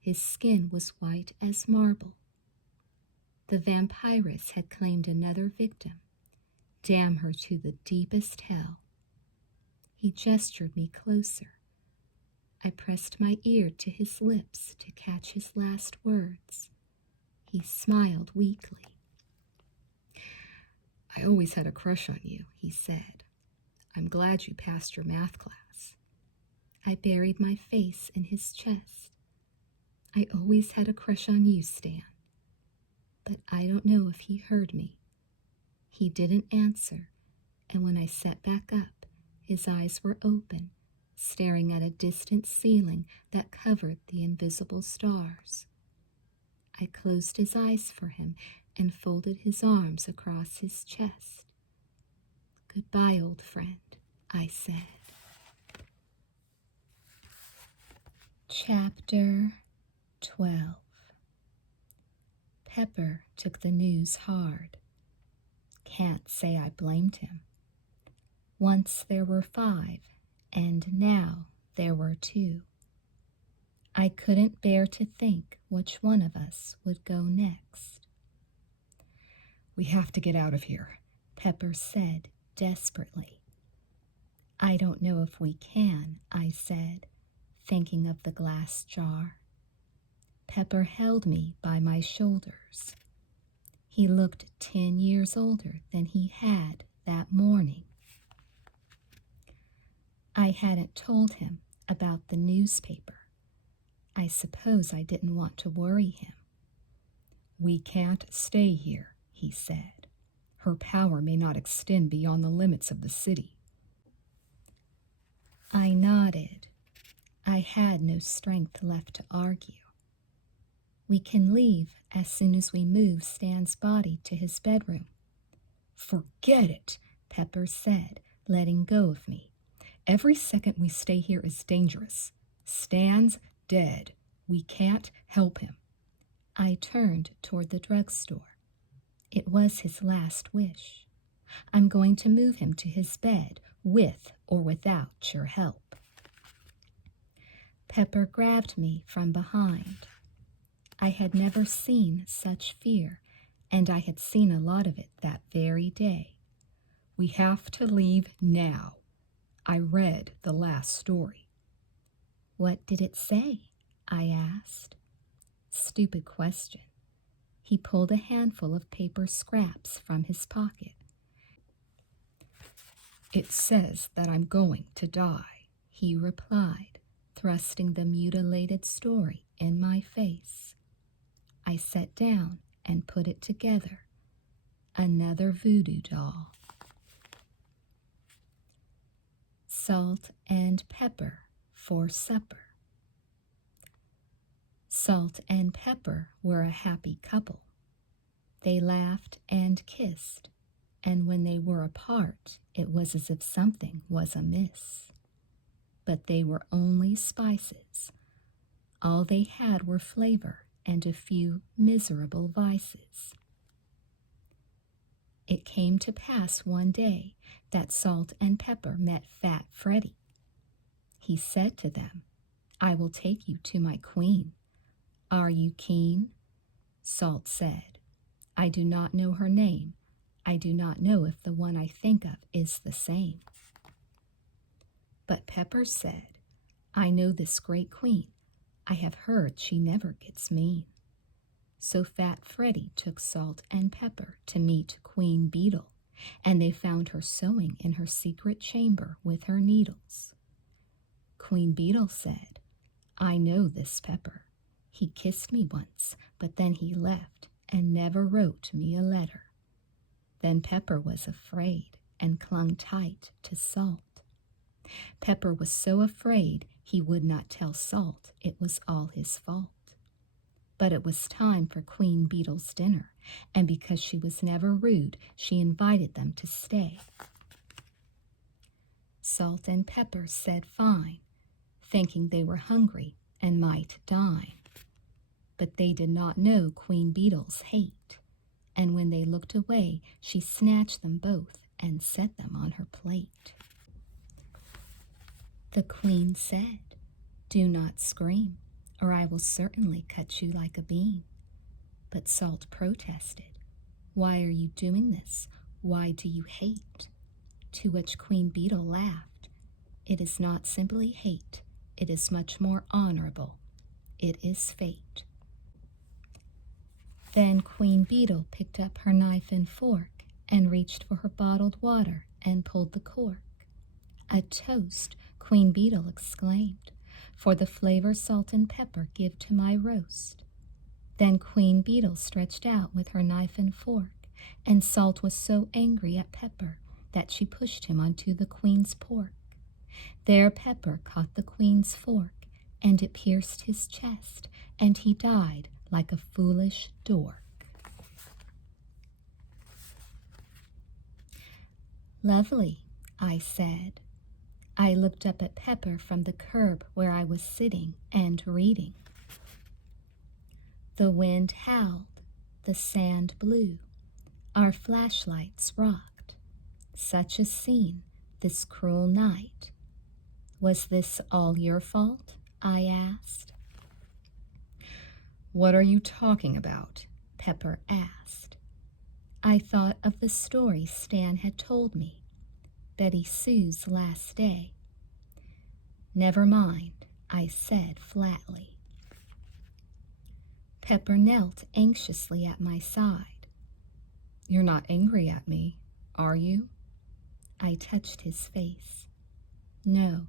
His skin was white as marble. The vampiress had claimed another victim. Damn her to the deepest hell. He gestured me closer. I pressed my ear to his lips to catch his last words. He smiled weakly. I always had a crush on you, he said. I'm glad you passed your math class. I buried my face in his chest. I always had a crush on you, Stan. But I don't know if he heard me. He didn't answer, and when I sat back up, his eyes were open, staring at a distant ceiling that covered the invisible stars. I closed his eyes for him and folded his arms across his chest. Goodbye, old friend, I said. Chapter 12. Pepper took the news hard. Can't say I blamed him. Once there were 5, and now there were 2. I couldn't bear to think which one of us would go next. We have to get out of here, Pepper said desperately. I don't know if we can, I said, thinking of the glass jar. Pepper held me by my shoulders. He looked 10 years older than he had that morning. I hadn't told him about the newspaper. I suppose I didn't want to worry him. "We can't stay here," he said. "Her power may not extend beyond the limits of the city." I nodded. I had no strength left to argue. "We can leave as soon as we move Stan's body to his bedroom." "Forget it," Pepper said, letting go of me. "Every second we stay here is dangerous. Stan's dead. We can't help him." I turned toward the drugstore. It was his last wish. I'm going to move him to his bed, with or without your help. Pepper grabbed me from behind. I had never seen such fear, and I had seen a lot of it that very day. "We have to leave now. I read the last story." "What did it say?" I asked. Stupid question. He pulled a handful of paper scraps from his pocket. "It says that I'm going to die," he replied, thrusting the mutilated story in my face. I sat down and put it together. Another voodoo doll. Salt and Pepper for supper. Salt and Pepper were a happy couple. They laughed and kissed, and when they were apart, it was as if something was amiss. But they were only spices. All they had were flavor and a few miserable vices. It came to pass one day that Salt and Pepper met Fat Freddy. He said to them, "I will take you to my queen. Are you keen?" Salt said, "I do not know her name. I do not know if the one I think of is the same." But Pepper said, "I know this great queen. I have heard she never gets mean." So Fat Freddy took Salt and Pepper to meet Queen Beetle, and they found her sewing in her secret chamber with her needles. Queen Beetle said, "I know this Pepper. He kissed me once, but then he left and never wrote me a letter." Then Pepper was afraid and clung tight to Salt. Pepper was so afraid he would not tell Salt it was all his fault. But it was time for Queen Beetle's dinner, and because she was never rude, she invited them to stay. Salt and Pepper said fine, thinking they were hungry and might dine. But they did not know Queen Beetle's hate, and when they looked away, she snatched them both and set them on her plate. The queen said, "Do not scream, or I will certainly cut you like a bean." But Salt protested, "Why are you doing this? Why do you hate?" To which Queen Beetle laughed, "It is not simply hate, it is much more honorable. It is fate." Then Queen Beetle picked up her knife and fork and reached for her bottled water and pulled the cork. "A toast," Queen Beetle exclaimed, "for the flavor Salt and Pepper give to my roast." Then Queen Beetle stretched out with her knife and fork, and Salt was so angry at Pepper that she pushed him onto the queen's pork. There Pepper caught the queen's fork, and it pierced his chest, and he died like a foolish dork. "Lovely," I said. I looked up at Pepper from the curb where I was sitting and reading. The wind howled, the sand blew, our flashlights rocked. Such a scene this cruel night. Was this all your fault? I asked. "What are you talking about?" Pepper asked. I thought of the story Stan had told me, Betty Sue's last day. "Never mind," I said flatly. Pepper knelt anxiously at my side. You're not angry at me, are you? I touched his face. No.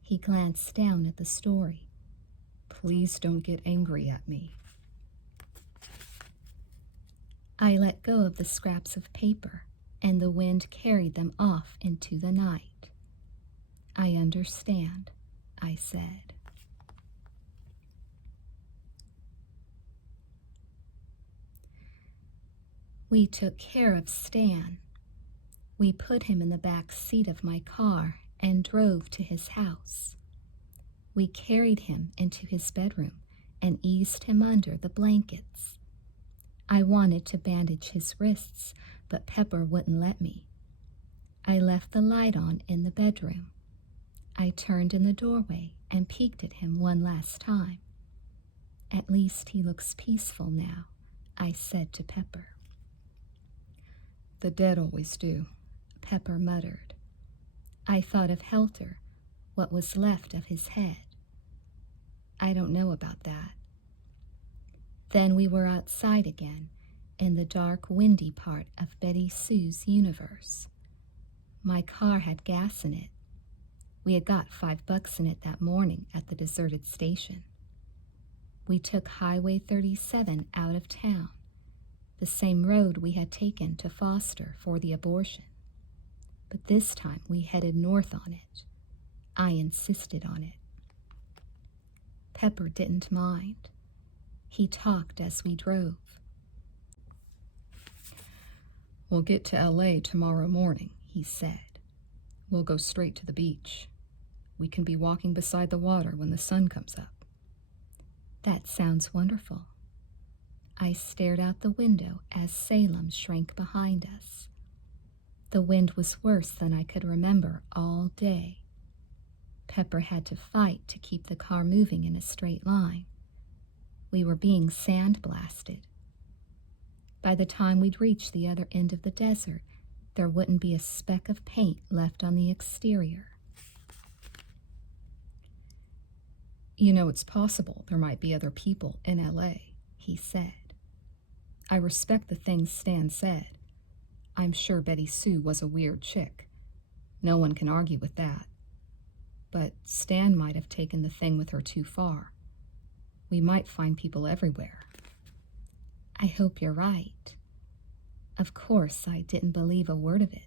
He glanced down at the story. Please don't get angry at me. I let go of the scraps of paper, and the wind carried them off into the night. I understand, I said. We took care of Stan. We put him in the back seat of my car and drove to his house. We carried him into his bedroom and eased him under the blankets. I wanted to bandage his wrists, but Pepper wouldn't let me. I left the light on in the bedroom. I turned in the doorway and peeked at him one last time. At least he looks peaceful now, I said to Pepper. The dead always do, Pepper muttered. I thought of Helter, what was left of his head. I don't know about that. Then we were outside again, in the dark, windy part of Betty Sue's universe. My car had gas in it. We had got $5 in it that morning at the deserted station. We took Highway 37 out of town, the same road we had taken to Foster for the abortion. But this time we headed north on it. I insisted on it. Pepper didn't mind. He talked as we drove. We'll get to LA tomorrow morning, he said. We'll go straight to the beach. We can be walking beside the water when the sun comes up. That sounds wonderful. I stared out the window as Salem shrank behind us. The wind was worse than I could remember all day. Pepper had to fight to keep the car moving in a straight line. We were being sandblasted. By the time we'd reached the other end of the desert, there wouldn't be a speck of paint left on the exterior. You know, it's possible there might be other people in LA, he said. I respect the things Stan said. I'm sure Betty Sue was a weird chick. No one can argue with that. But Stan might have taken the thing with her too far. We might find people everywhere. I hope you're right. Of course, I didn't believe a word of it.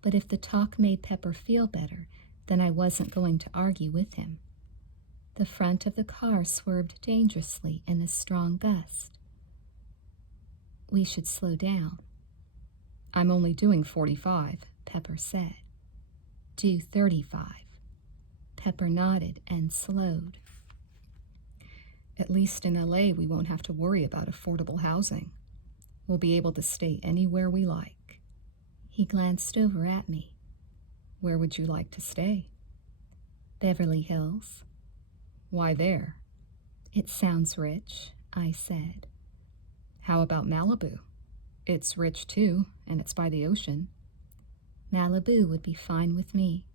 But if the talk made Pepper feel better, then I wasn't going to argue with him. The front of the car swerved dangerously in a strong gust. We should slow down. I'm only doing 45, Pepper said. Do 35. Pepper nodded and slowed. At least in LA, we won't have to worry about affordable housing. We'll be able to stay anywhere we like. He glanced over at me. Where would you like to stay? Beverly Hills. Why there? It sounds rich, I said. How about Malibu? It's rich too, and it's by the ocean. Malibu would be fine with me.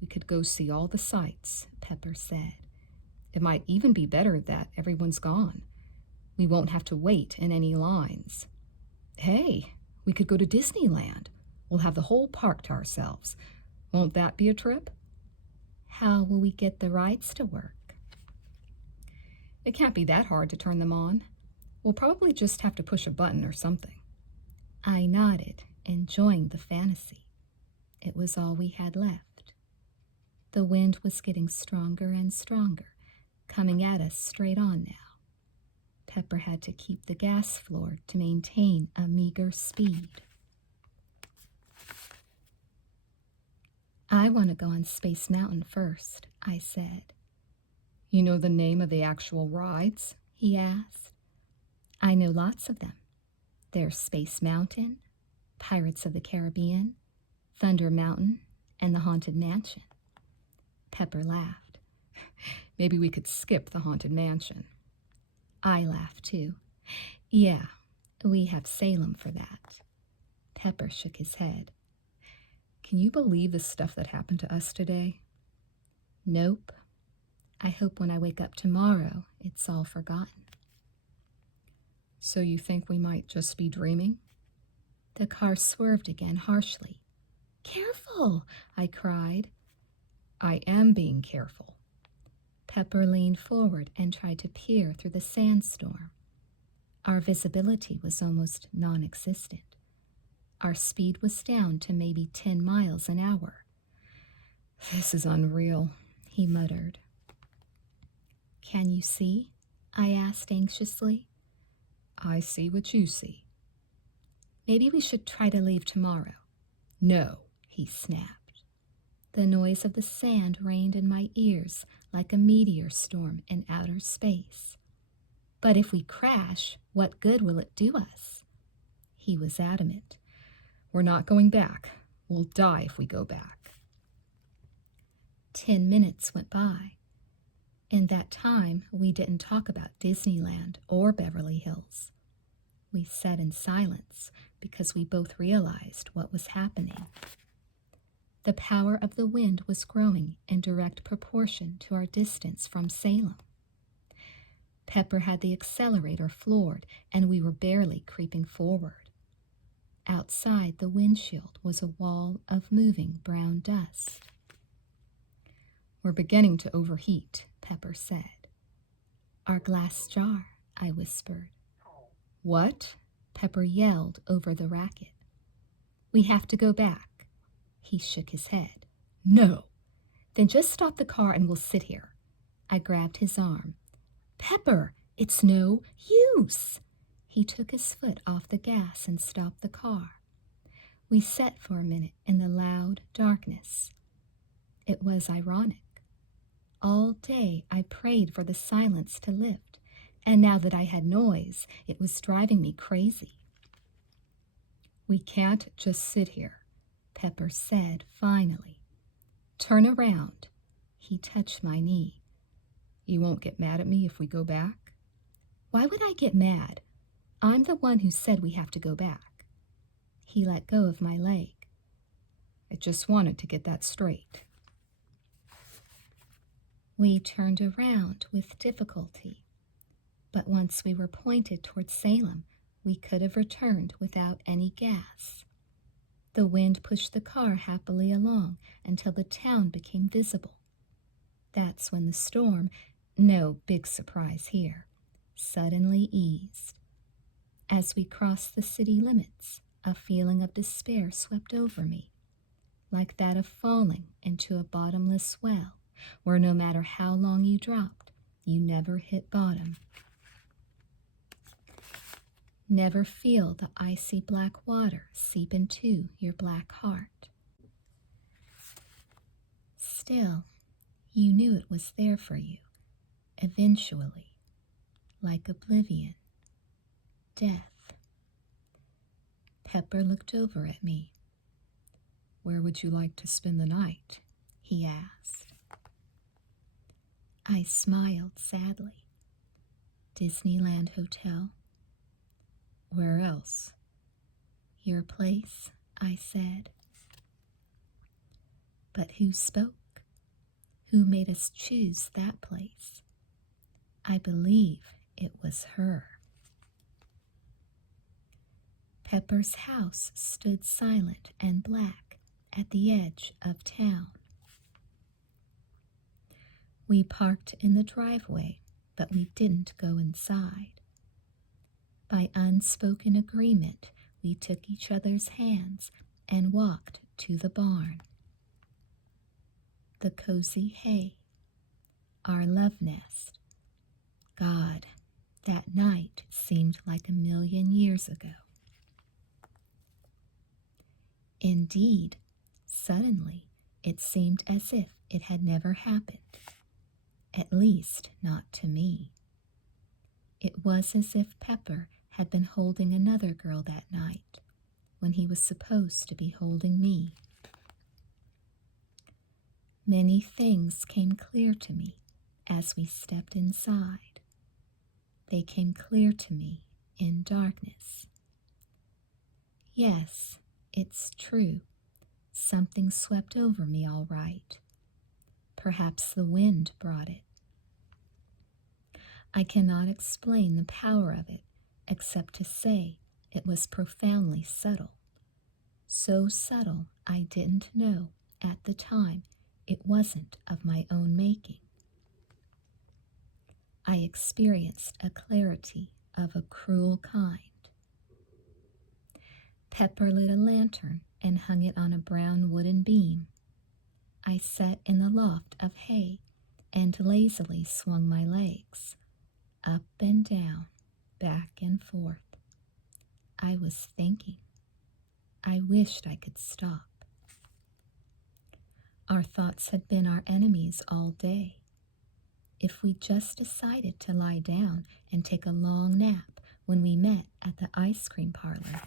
We could go see all the sights, Pepper said. It might even be better that everyone's gone. We won't have to wait in any lines. Hey, we could go to Disneyland. We'll have the whole park to ourselves. Won't that be a trip? How will we get the rides to work? It can't be that hard to turn them on. We'll probably just have to push a button or something. I nodded, enjoying the fantasy. It was all we had left. The wind was getting stronger and stronger, coming at us straight on now. Pepper had to keep the gas floored to maintain a meager speed. I want to go on Space Mountain first, I said. You know the name of the actual rides? He asked. I know lots of them. There's Space Mountain, Pirates of the Caribbean, Thunder Mountain, and the Haunted Mansion. Pepper laughed. Maybe we could skip the Haunted Mansion. I laughed too. Yeah, we have Salem for that. Pepper shook his head. Can you believe the stuff that happened to us today? Nope. I hope when I wake up tomorrow, it's all forgotten. So you think we might just be dreaming? The car swerved again harshly. "Careful!" I cried. I am being careful. Pepper leaned forward and tried to peer through the sandstorm. Our visibility was almost non-existent. Our speed was down to maybe 10 miles an hour. This is unreal, he muttered. "Can you see?" I asked anxiously. I see what you see. "Maybe we should try to leave tomorrow." No, he snapped. The noise of the sand rained in my ears like a meteor storm in outer space. "But if we crash, what good will it do us?" He was adamant. We're not going back. We'll die if we go back. 10 minutes went by. In that time, we didn't talk about Disneyland or Beverly Hills. We sat in silence because we both realized what was happening. The power of the wind was growing in direct proportion to our distance from Salem. Pepper had the accelerator floored, and we were barely creeping forward. Outside the windshield was a wall of moving brown dust. We're beginning to overheat, Pepper said. "Our glass jar," I whispered. What? Pepper yelled over the racket. "We have to go back." He shook his head. No. "Then just stop the car and we'll sit here." I grabbed his arm. "Pepper, it's no use." He took his foot off the gas and stopped the car. We sat for a minute in the loud darkness. It was ironic. All day I prayed for the silence to lift, and now that I had noise, it was driving me crazy. "We can't just sit here," Pepper said finally. "Turn around." He touched my knee. You won't get mad at me if we go back? "Why would I get mad? I'm the one who said we have to go back." He let go of my leg. I just wanted to get that straight. We turned around with difficulty, but once we were pointed toward Salem, we could have returned without any gas. The wind pushed the car happily along until the town became visible. That's when the storm, no big surprise here, suddenly eased. As we crossed the city limits, a feeling of despair swept over me, like that of falling into a bottomless well, where no matter how long you dropped, you never hit bottom. Never feel the icy black water seep into your black heart. Still, you knew it was there for you, eventually, like oblivion, death. Pepper looked over at me. "Where would you like to spend the night?" he asked. I smiled sadly. "Disneyland Hotel." "Where else?" "Your place," I said. But who spoke? Who made us choose that place? I believe it was her. Pepper's house stood silent and black at the edge of town. We parked in the driveway, but we didn't go inside. By unspoken agreement, we took each other's hands and walked to the barn. The cozy hay, our love nest. God, that night seemed like a million years ago. Indeed, suddenly it seemed as if it had never happened. At least not to me. It was as if Pepper had been holding another girl that night, when he was supposed to be holding me. Many things came clear to me as we stepped inside. They came clear to me in darkness. Yes, it's true. Something swept over me all right. Perhaps the wind brought it. I cannot explain the power of it except to say it was profoundly subtle. So subtle I didn't know at the time it wasn't of my own making. I experienced a clarity of a cruel kind. Pepper lit a lantern and hung it on a brown wooden beam. I sat in the loft of hay and lazily swung my legs, up and down, back and forth. I was thinking. I wished I could stop. Our thoughts had been our enemies all day. If we just decided to lie down and take a long nap when we met at the ice cream parlor,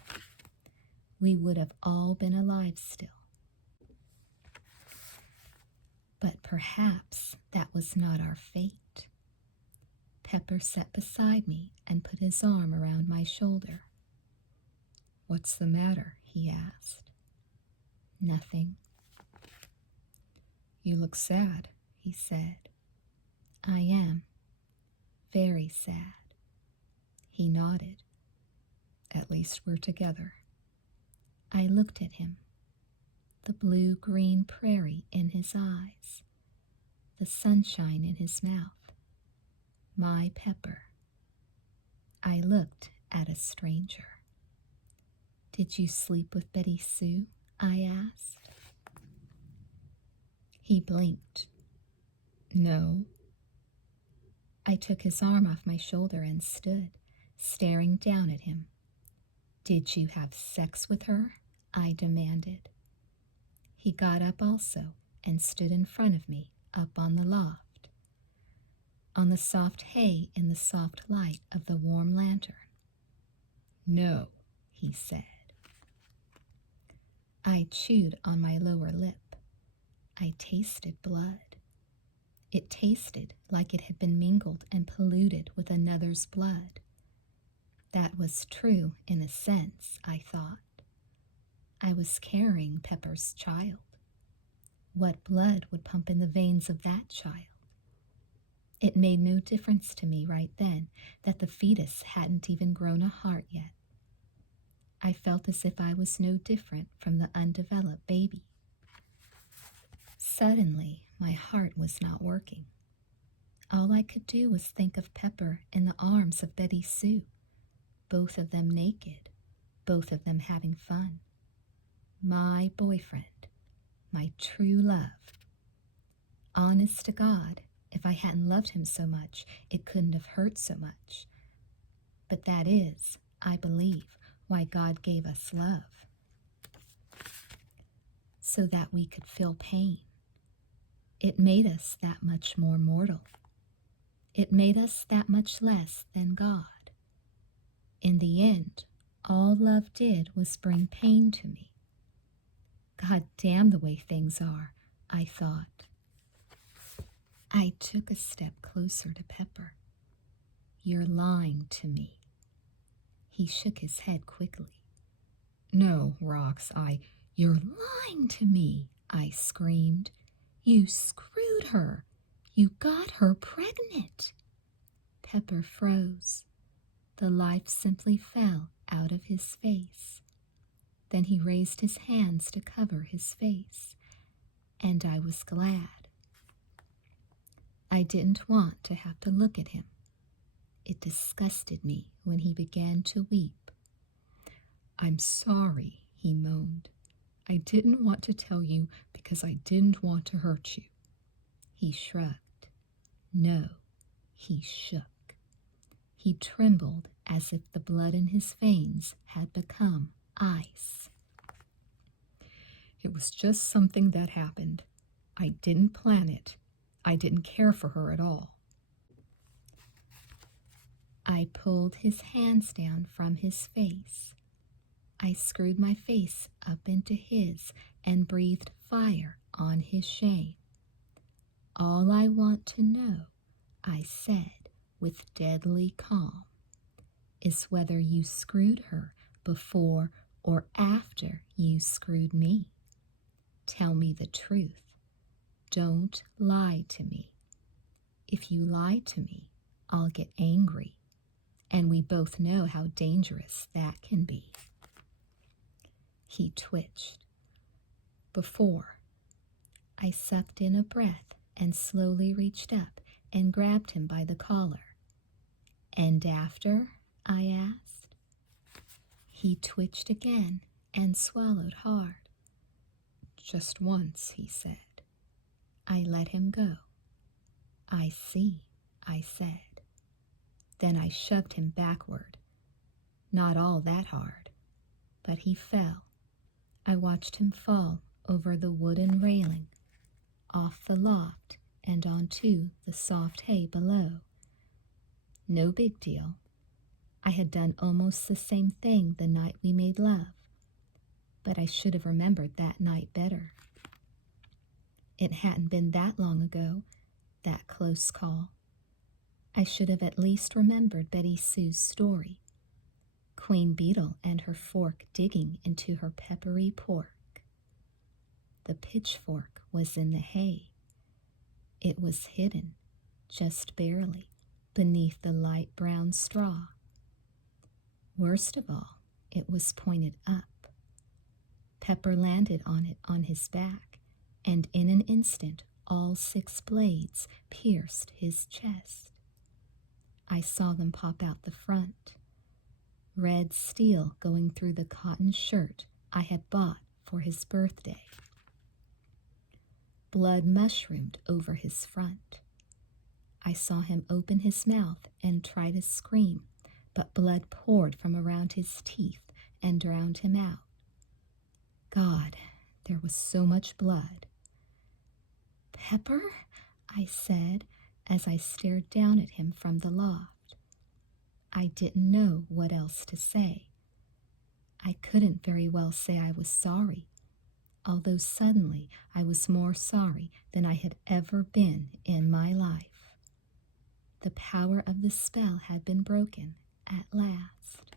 we would have all been alive still. But perhaps that was not our fate. Pepper sat beside me and put his arm around my shoulder. "What's the matter?" he asked. "Nothing." "You look sad," he said. "I am. Very sad." He nodded. "At least we're together." I looked at him. The blue-green prairie in his eyes. The sunshine in his mouth. My Pepper. I looked at a stranger. "Did you sleep with Betty Sue?" I asked. He blinked. "No." I took his arm off my shoulder and stood, staring down at him. "Did you have sex with her?" I demanded. He got up also and stood in front of me, up on the loft, on the soft hay in the soft light of the warm lantern. "No," he said. I chewed on my lower lip. I tasted blood. It tasted like it had been mingled and polluted with another's blood. That was true in a sense, I thought. I was carrying Pepper's child. What blood would pump in the veins of that child? It made no difference to me right then that the fetus hadn't even grown a heart yet. I felt as if I was no different from the undeveloped baby. Suddenly, my heart was not working. All I could do was think of Pepper in the arms of Betty Sue, both of them naked, both of them having fun. My boyfriend, my true love. Honest to God, if I hadn't loved him so much, it couldn't have hurt so much. But that is, I believe, why God gave us love. So that we could feel pain. It made us that much more mortal. It made us that much less than God. In the end, all love did was bring pain to me. God damn the way things are, I thought. I took a step closer to Pepper. "You're lying to me." He shook his head quickly. "No, Rox, You're lying to me," I screamed. "You screwed her. You got her pregnant." Pepper froze. The life simply fell out of his face. Then he raised his hands to cover his face, and I was glad. I didn't want to have to look at him. It disgusted me when he began to weep. "I'm sorry," he moaned. "I didn't want to tell you because I didn't want to hurt you." He shrugged. No, he shook. He trembled as if the blood in his veins had become ice. "It was just something that happened. I didn't plan it. I didn't care for her at all." I pulled his hands down from his face. I screwed my face up into his and breathed fire on his shame. "All I want to know," I said with deadly calm, "is whether you screwed her before or after you screwed me. Tell me the truth. Don't lie to me. If you lie to me, I'll get angry, and we both know how dangerous that can be. He twitched. Before, I sucked in a breath and slowly reached up and grabbed him by the collar. And after? I asked. He twitched again and swallowed hard. Just once, he said. I let him go. I see, I said. Then I shoved him backward. Not all that hard, but he fell. I watched him fall over the wooden railing, off the loft, and onto the soft hay below. No big deal. I had done almost the same thing the night we made love, but I should have remembered that night better. It hadn't been that long ago, that close call. I should have at least remembered Betty Sue's story. Queen Beetle and her fork digging into her peppery pork. The pitchfork was in the hay. It was hidden, just barely, beneath the light brown straw. Worst of all, it was pointed up. Pepper landed on it on his back, and in an instant all 6 blades pierced his chest. I saw them pop out the front, red steel going through the cotton shirt I had bought for his birthday. Blood mushroomed over his front. I saw him open his mouth and try to scream, but blood poured from around his teeth and drowned him out. God, there was so much blood. Pepper, I said as I stared down at him from the loft. I didn't know what else to say. I couldn't very well say I was sorry, although suddenly I was more sorry than I had ever been in my life. The power of the spell had been broken at last.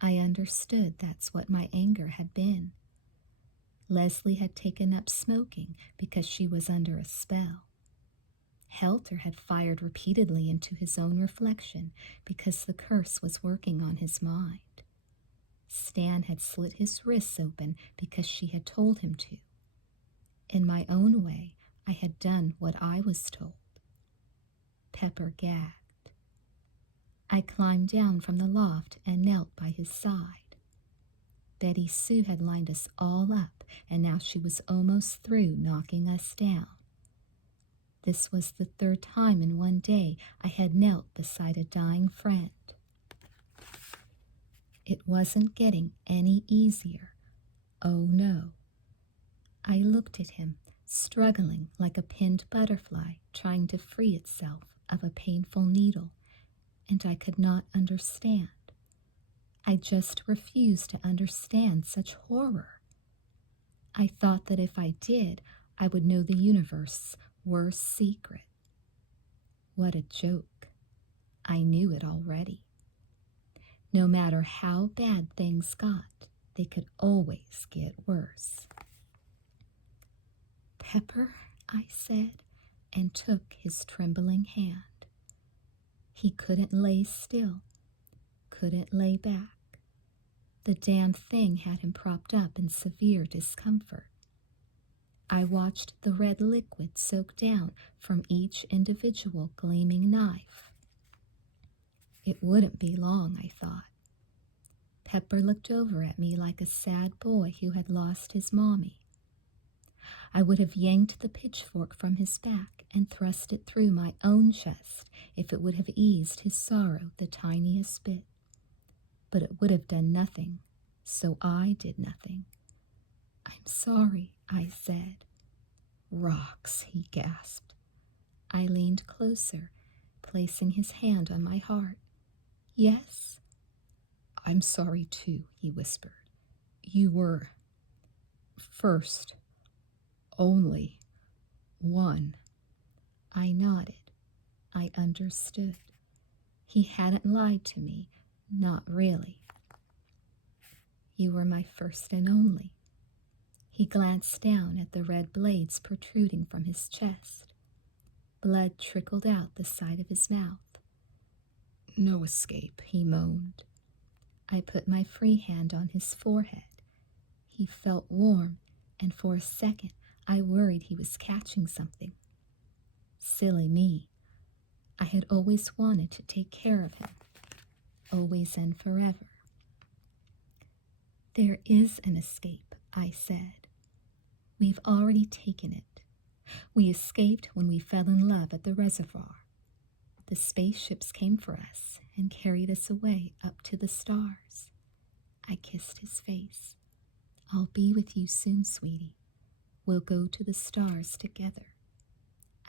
I understood that's what my anger had been. Leslie had taken up smoking because she was under a spell. Helter had fired repeatedly into his own reflection because the curse was working on his mind. Stan had slit his wrists open because she had told him to. In my own way, I had done what I was told. Pepper gagged. I climbed down from the loft and knelt by his side. Betty Sue had lined us all up, and now she was almost through knocking us down. This was the 3rd time in one day I had knelt beside a dying friend. It wasn't getting any easier. Oh no. I looked at him, struggling like a pinned butterfly trying to free itself of a painful needle, and I could not understand. I just refused to understand such horror. I thought that if I did, I would know the universe's worst secret. What a joke. I knew it already. No matter how bad things got, they could always get worse. Pepper, I said, and took his trembling hand. He couldn't lay still, couldn't lay back. The damn thing had him propped up in severe discomfort. I watched the red liquid soak down from each individual gleaming knife. It wouldn't be long, I thought. Pepper looked over at me like a sad boy who had lost his mommy. I would have yanked the pitchfork from his back and thrust it through my own chest if it would have eased his sorrow the tiniest bit. But it would have done nothing, so I did nothing. I'm sorry, I said. Rocks, he gasped. I leaned closer, placing his hand on my heart. Yes? I'm sorry too, he whispered. You were first, only one. I nodded. I understood. He hadn't lied to me, not really. You were my first and only. He glanced down at the red blades protruding from his chest. Blood trickled out the side of his mouth. No escape, he moaned. I put my free hand on his forehead. He felt warm, and for a second I worried he was catching something. Silly me. I had always wanted to take care of him, always and forever. There is an escape, I said. We've already taken it. We escaped when we fell in love at the reservoir. The spaceships came for us and carried us away up to the stars. I kissed his face. I'll be with you soon, sweetie. We'll go to the stars together.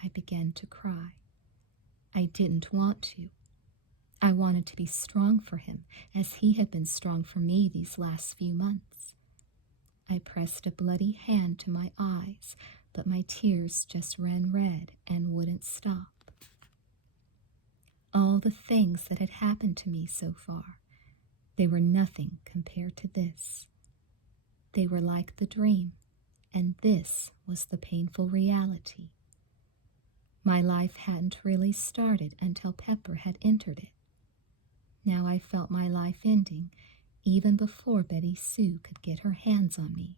I began to cry. I didn't want to. I wanted to be strong for him, as he had been strong for me these last few months. I pressed a bloody hand to my eyes, but my tears just ran red and wouldn't stop. All the things that had happened to me so far, they were nothing compared to this. They were like the dream, and this was the painful reality. My life hadn't really started until Pepper had entered it. Now I felt my life ending even before Betty Sue could get her hands on me.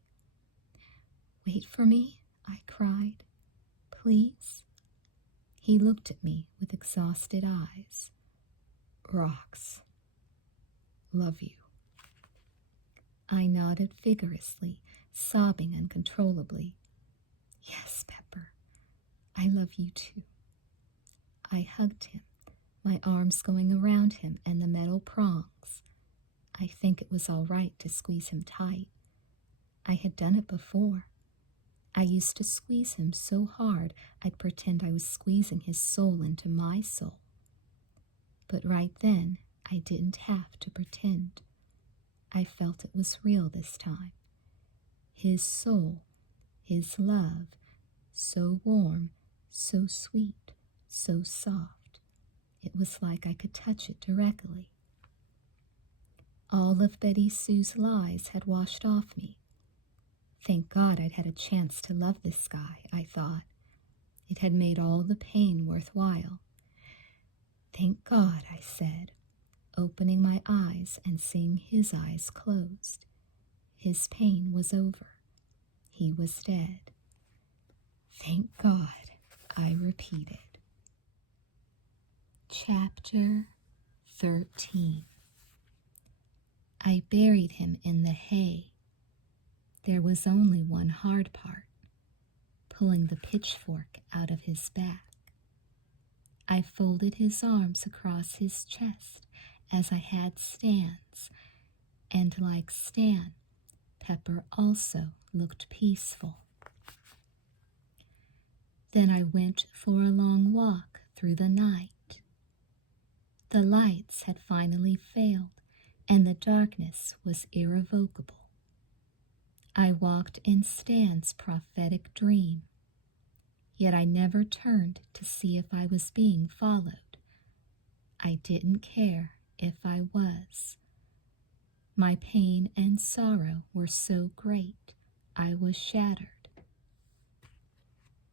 Wait for me, I cried. Please? He looked at me with exhausted eyes. Rocks. Love you. I nodded vigorously, sobbing uncontrollably. Yes, Pepper, I love you too. I hugged him, my arms going around him and the metal prongs. I think it was all right to squeeze him tight. I had done it before. I used to squeeze him so hard I'd pretend I was squeezing his soul into my soul. But right then, I didn't have to pretend. I felt it was real this time. His soul, his love, so warm, so sweet, so soft. It was like I could touch it directly. All of Betty Sue's lies had washed off me. Thank God I'd had a chance to love this guy, I thought. It had made all the pain worthwhile. Thank God, I said, opening my eyes and seeing his eyes closed. His pain was over. He was dead. Thank God, I repeated. Chapter 13. I buried him in the hay. There was only one hard part, pulling the pitchfork out of his back. I folded his arms across his chest as I had Stan's, and like Stan, Pepper also looked peaceful. Then I went for a long walk through the night. The lights had finally failed, and the darkness was irrevocable. I walked in Stan's prophetic dream, yet I never turned to see if I was being followed. I didn't care if I was. My pain and sorrow were so great, I was shattered.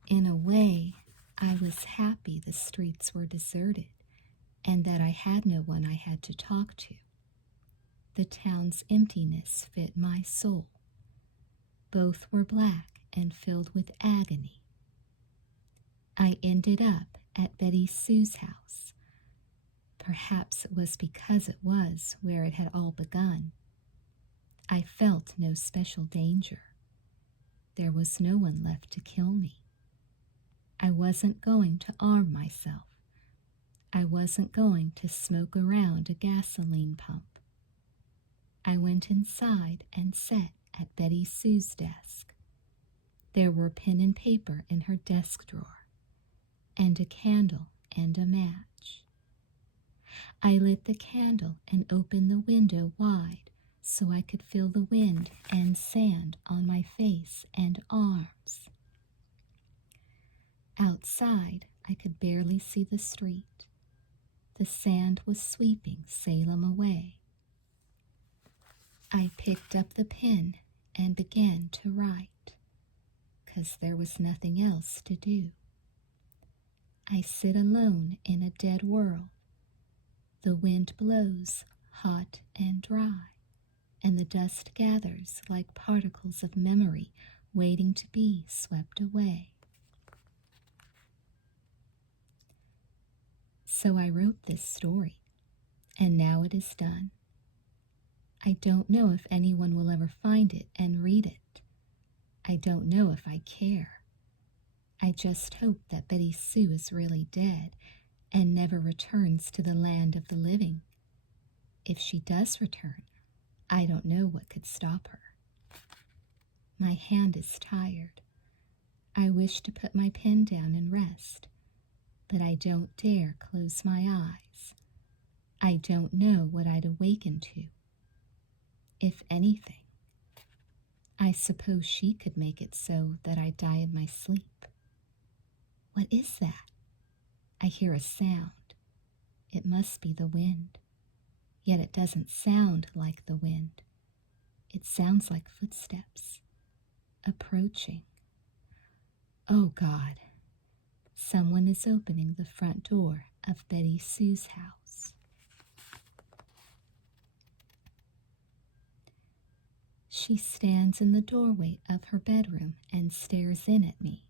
In a way, I was happy the streets were deserted and that I had no one I had to talk to. The town's emptiness fit my soul. Both were black and filled with agony. I ended up at Betty Sue's house. Perhaps it was because it was where it had all begun. I felt no special danger. There was no one left to kill me. I wasn't going to arm myself. I wasn't going to smoke around a gasoline pump. I went inside and sat at Betty Sue's desk. There were pen and paper in her desk drawer, and a candle and a match. I lit the candle and opened the window wide so I could feel the wind and sand on my face and arms. Outside, I could barely see the street. The sand was sweeping Salem away. I picked up the pen and began to write, 'cause there was nothing else to do. I sit alone in a dead world. The wind blows hot and dry, and the dust gathers like particles of memory waiting to be swept away. So I wrote this story, and now it is done. I don't know if anyone will ever find it and read it. I don't know if I care. I just hope that Betty Sue is really dead and never returns to the land of the living. If she does return, I don't know what could stop her. My hand is tired. I wish to put my pen down and rest, but I don't dare close my eyes. I don't know what I'd awaken to. If anything, I suppose she could make it so that I die in my sleep. What is that? I hear a sound. It must be the wind. Yet it doesn't sound like the wind. It sounds like footsteps. Approaching. Oh God, someone is opening the front door of Betty Sue's house. She stands in the doorway of her bedroom and stares in at me.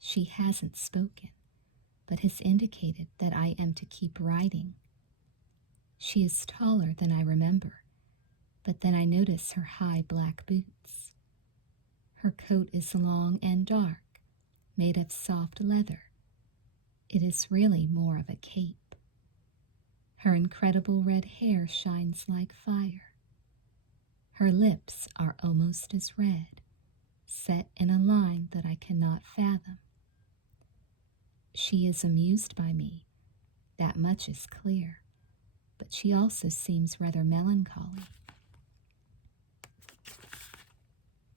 She hasn't spoken, but has indicated that I am to keep writing. She is taller than I remember, but then I notice her high black boots. Her coat is long and dark, made of soft leather. It is really more of a cape. Her incredible red hair shines like fire. Her lips are almost as red, set in a line that I cannot fathom. She is amused by me, that much is clear, but she also seems rather melancholy.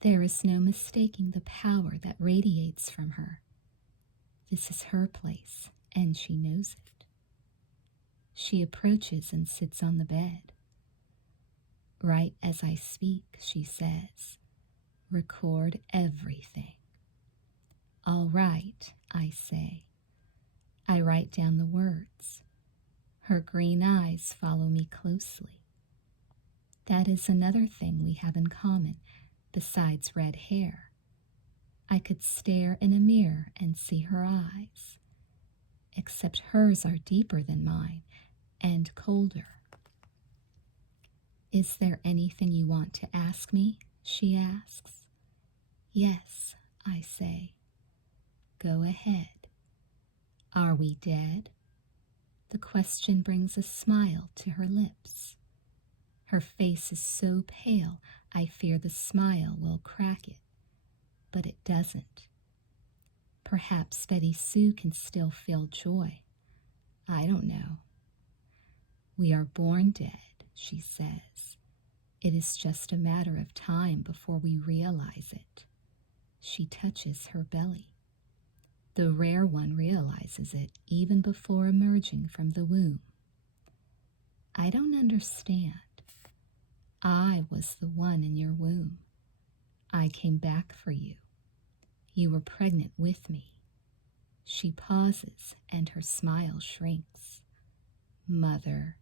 There is no mistaking the power that radiates from her. This is her place, and she knows it. She approaches and sits on the bed. Right as I speak, she says, "Record everything." "All right," I say. I write down the words. Her green eyes follow me closely. That is another thing we have in common, besides red hair. I could stare in a mirror and see her eyes, except hers are deeper than mine and colder. "Is there anything you want to ask me?" she asks. "Yes," I say. "Go ahead." "Are we dead?" The question brings a smile to her lips. Her face is so pale I fear the smile will crack it, but it doesn't. Perhaps Betty Sue can still feel joy. I don't know. "We are born dead," she says. "It is just a matter of time before we realize it." She touches her belly. The rare one realizes it even before emerging from the womb. "I don't understand. I was the one in your womb. I came back for you. You were pregnant with me." She pauses and her smile shrinks. "Mother."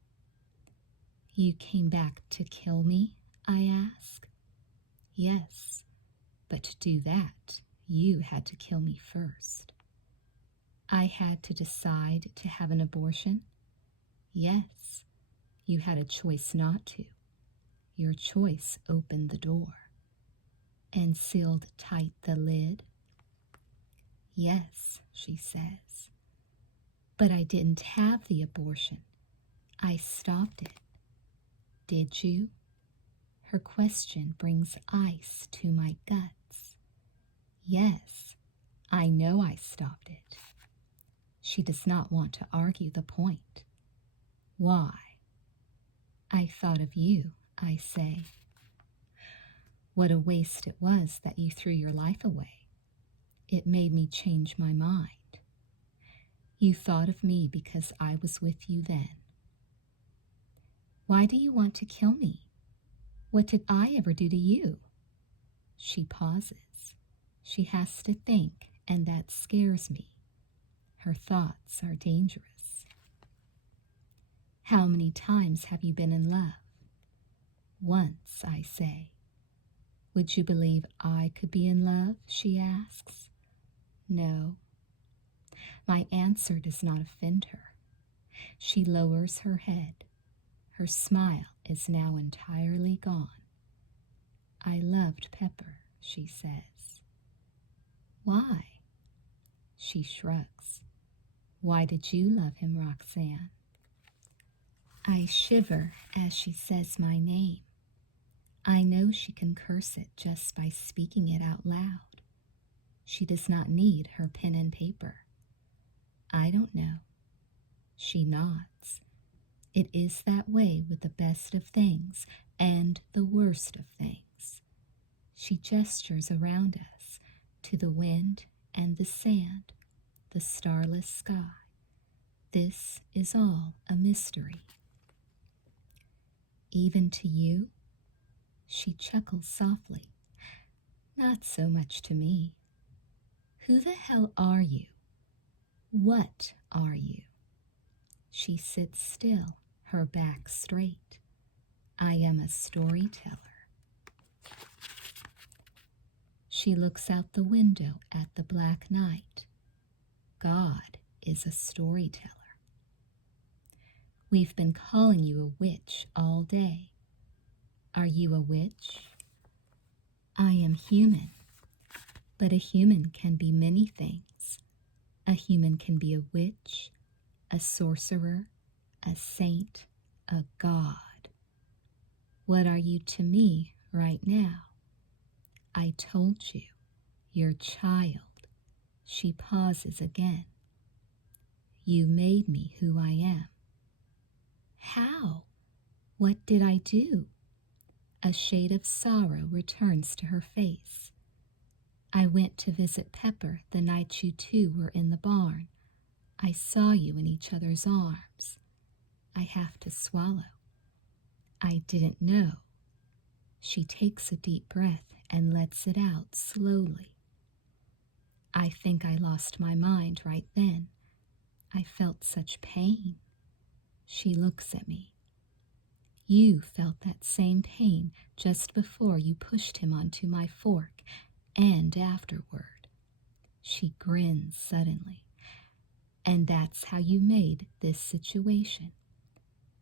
"You came back to kill me?" I ask. "Yes, but to do that, you had to kill me first." "I had to decide to have an abortion?" "Yes, you had a choice not to. Your choice opened the door." "And sealed tight the lid?" "Yes," she says. "But I didn't have the abortion. I stopped it." "Did you?" Her question brings ice to my guts. "Yes, I know I stopped it." She does not want to argue the point. "Why?" "I thought of you," I say. "What a waste it was that you threw your life away. It made me change my mind." "You thought of me because I was with you then." "Why do you want to kill me? What did I ever do to you?" She pauses. She has to think, and that scares me. Her thoughts are dangerous. How many times have you been in love? Once, I say. Would you believe I could be in love? She asks. No. My answer does not offend her. She lowers her head. Her smile is now entirely gone. I loved Pepper, she says. Why? She shrugs. Why did you love him, Roxanne? I shiver as she says my name. I know she can curse it just by speaking it out loud. She does not need her pen and paper. I don't know. She nods. It is that way with the best of things and the worst of things. She gestures around us to the wind and the sand, the starless sky. This is all a mystery. Even to you? She chuckles softly. Not so much to me. Who the hell are you? What are you? She sits still, her back straight. I am a storyteller. She looks out the window at the black night. God is a storyteller. We've been calling you a witch all day. Are you a witch? I am human, but a human can be many things. A human can be a witch, a sorcerer, a saint, a god. What are you to me right now? I told you, your child. She pauses again. You made me who I am. How? What did I do? A shade of sorrow returns to her face. I went to visit Pepper the night you two were in the barn. I saw you in each other's arms. I have to swallow. I didn't know. She takes a deep breath and lets it out slowly. I think I lost my mind right then. I felt such pain. She looks at me. You felt that same pain just before you pushed him onto my fork and afterward. She grins suddenly. And that's how you made this situation.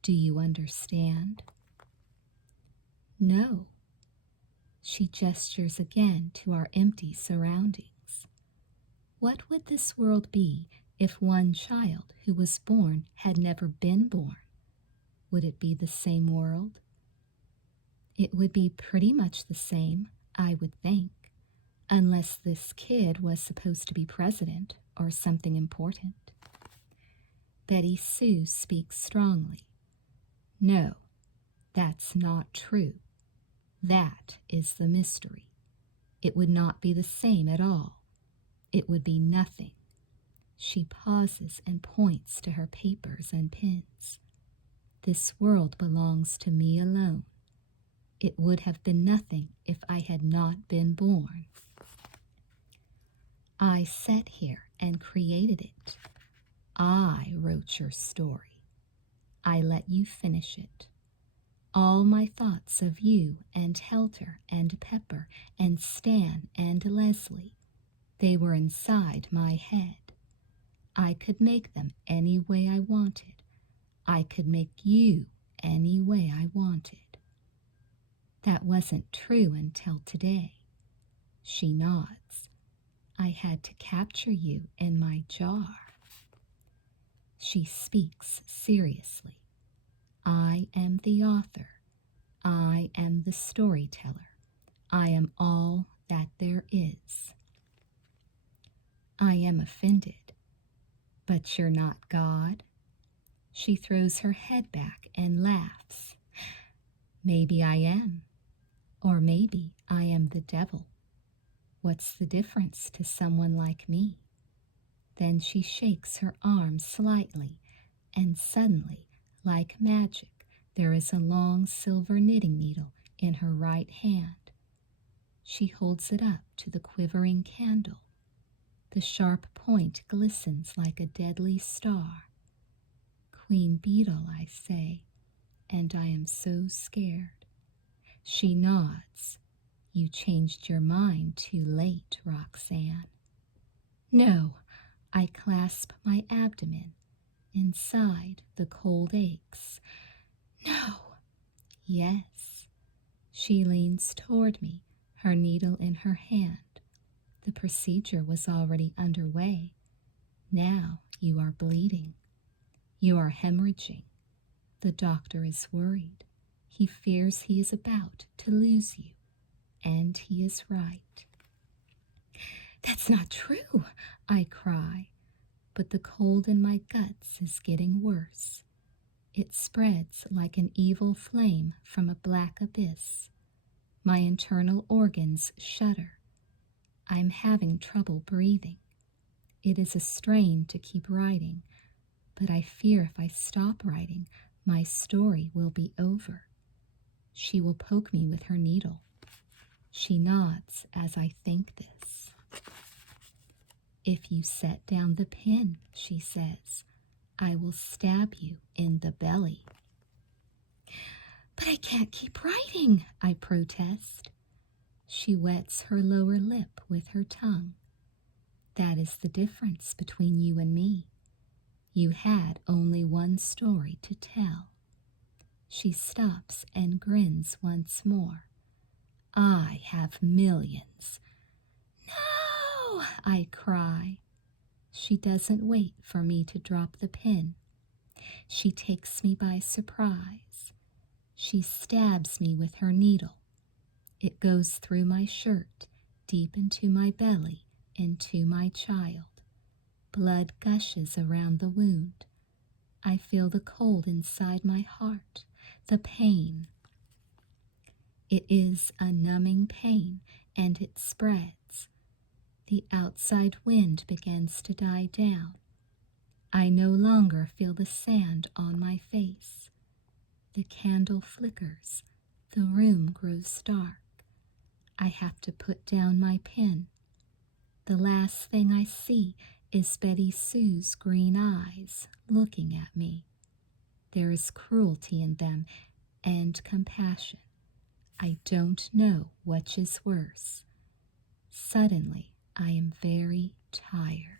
Do you understand? No. She gestures again to our empty surroundings. What would this world be if one child who was born had never been born? Would it be the same world? It would be pretty much the same, I would think, unless this kid was supposed to be president or something important. Betty Sue speaks strongly. No, that's not true. That is the mystery. It would not be the same at all. It would be nothing. She pauses and points to her papers and pens. This world belongs to me alone. It would have been nothing if I had not been born. I sat here and created it. I wrote your story. I let you finish it. All my thoughts of you and Helter and Pepper and Stan and Leslie, they were inside my head. I could make them any way I wanted. I could make you any way I wanted. That wasn't true until today. She nods. I had to capture you in my jar. She speaks seriously. I am the author. I am the storyteller. I am all that there is. I am offended. But you're not God? She throws her head back and laughs. Maybe I am. Or maybe I am the devil. What's the difference to someone like me? Then she shakes her arm slightly, and suddenly, like magic, there is a long silver knitting needle in her right hand. She holds it up to the quivering candle. The sharp point glistens like a deadly star. Queen Beetle, I say, and I am so scared. She nods. You changed your mind too late, Roxanne. No, I clasp my abdomen. Inside, the cold aches. No. Yes. She leans toward me, her needle in her hand. The procedure was already underway. Now you are bleeding. You are hemorrhaging. The doctor is worried. He fears he is about to lose you. And he is right. That's not true, I cry. But the cold in my guts is getting worse. It spreads like an evil flame from a black abyss. My internal organs shudder. I'm having trouble breathing. It is a strain to keep writing, but I fear if I stop writing, my story will be over. She will poke me with her needle. She nods as I think this. If you set down the pen, she says, I will stab you in the belly. But I can't keep writing, I protest. She wets her lower lip with her tongue. That is the difference between you and me. You had only one story to tell. She stops and grins once more. I have millions. No, I cry. She doesn't wait for me to drop the pen. She takes me by surprise. She stabs me with her needle. It goes through my shirt, deep into my belly, into my child. Blood gushes around the wound. I feel the cold inside my heart, the pain. It is a numbing pain, and it spreads. The outside wind begins to die down. I no longer feel the sand on my face. The candle flickers. The room grows dark. I have to put down my pen. The last thing I see is Betty Sue's green eyes looking at me. There is cruelty in them and compassion. I don't know which is worse. Suddenly, I am very tired.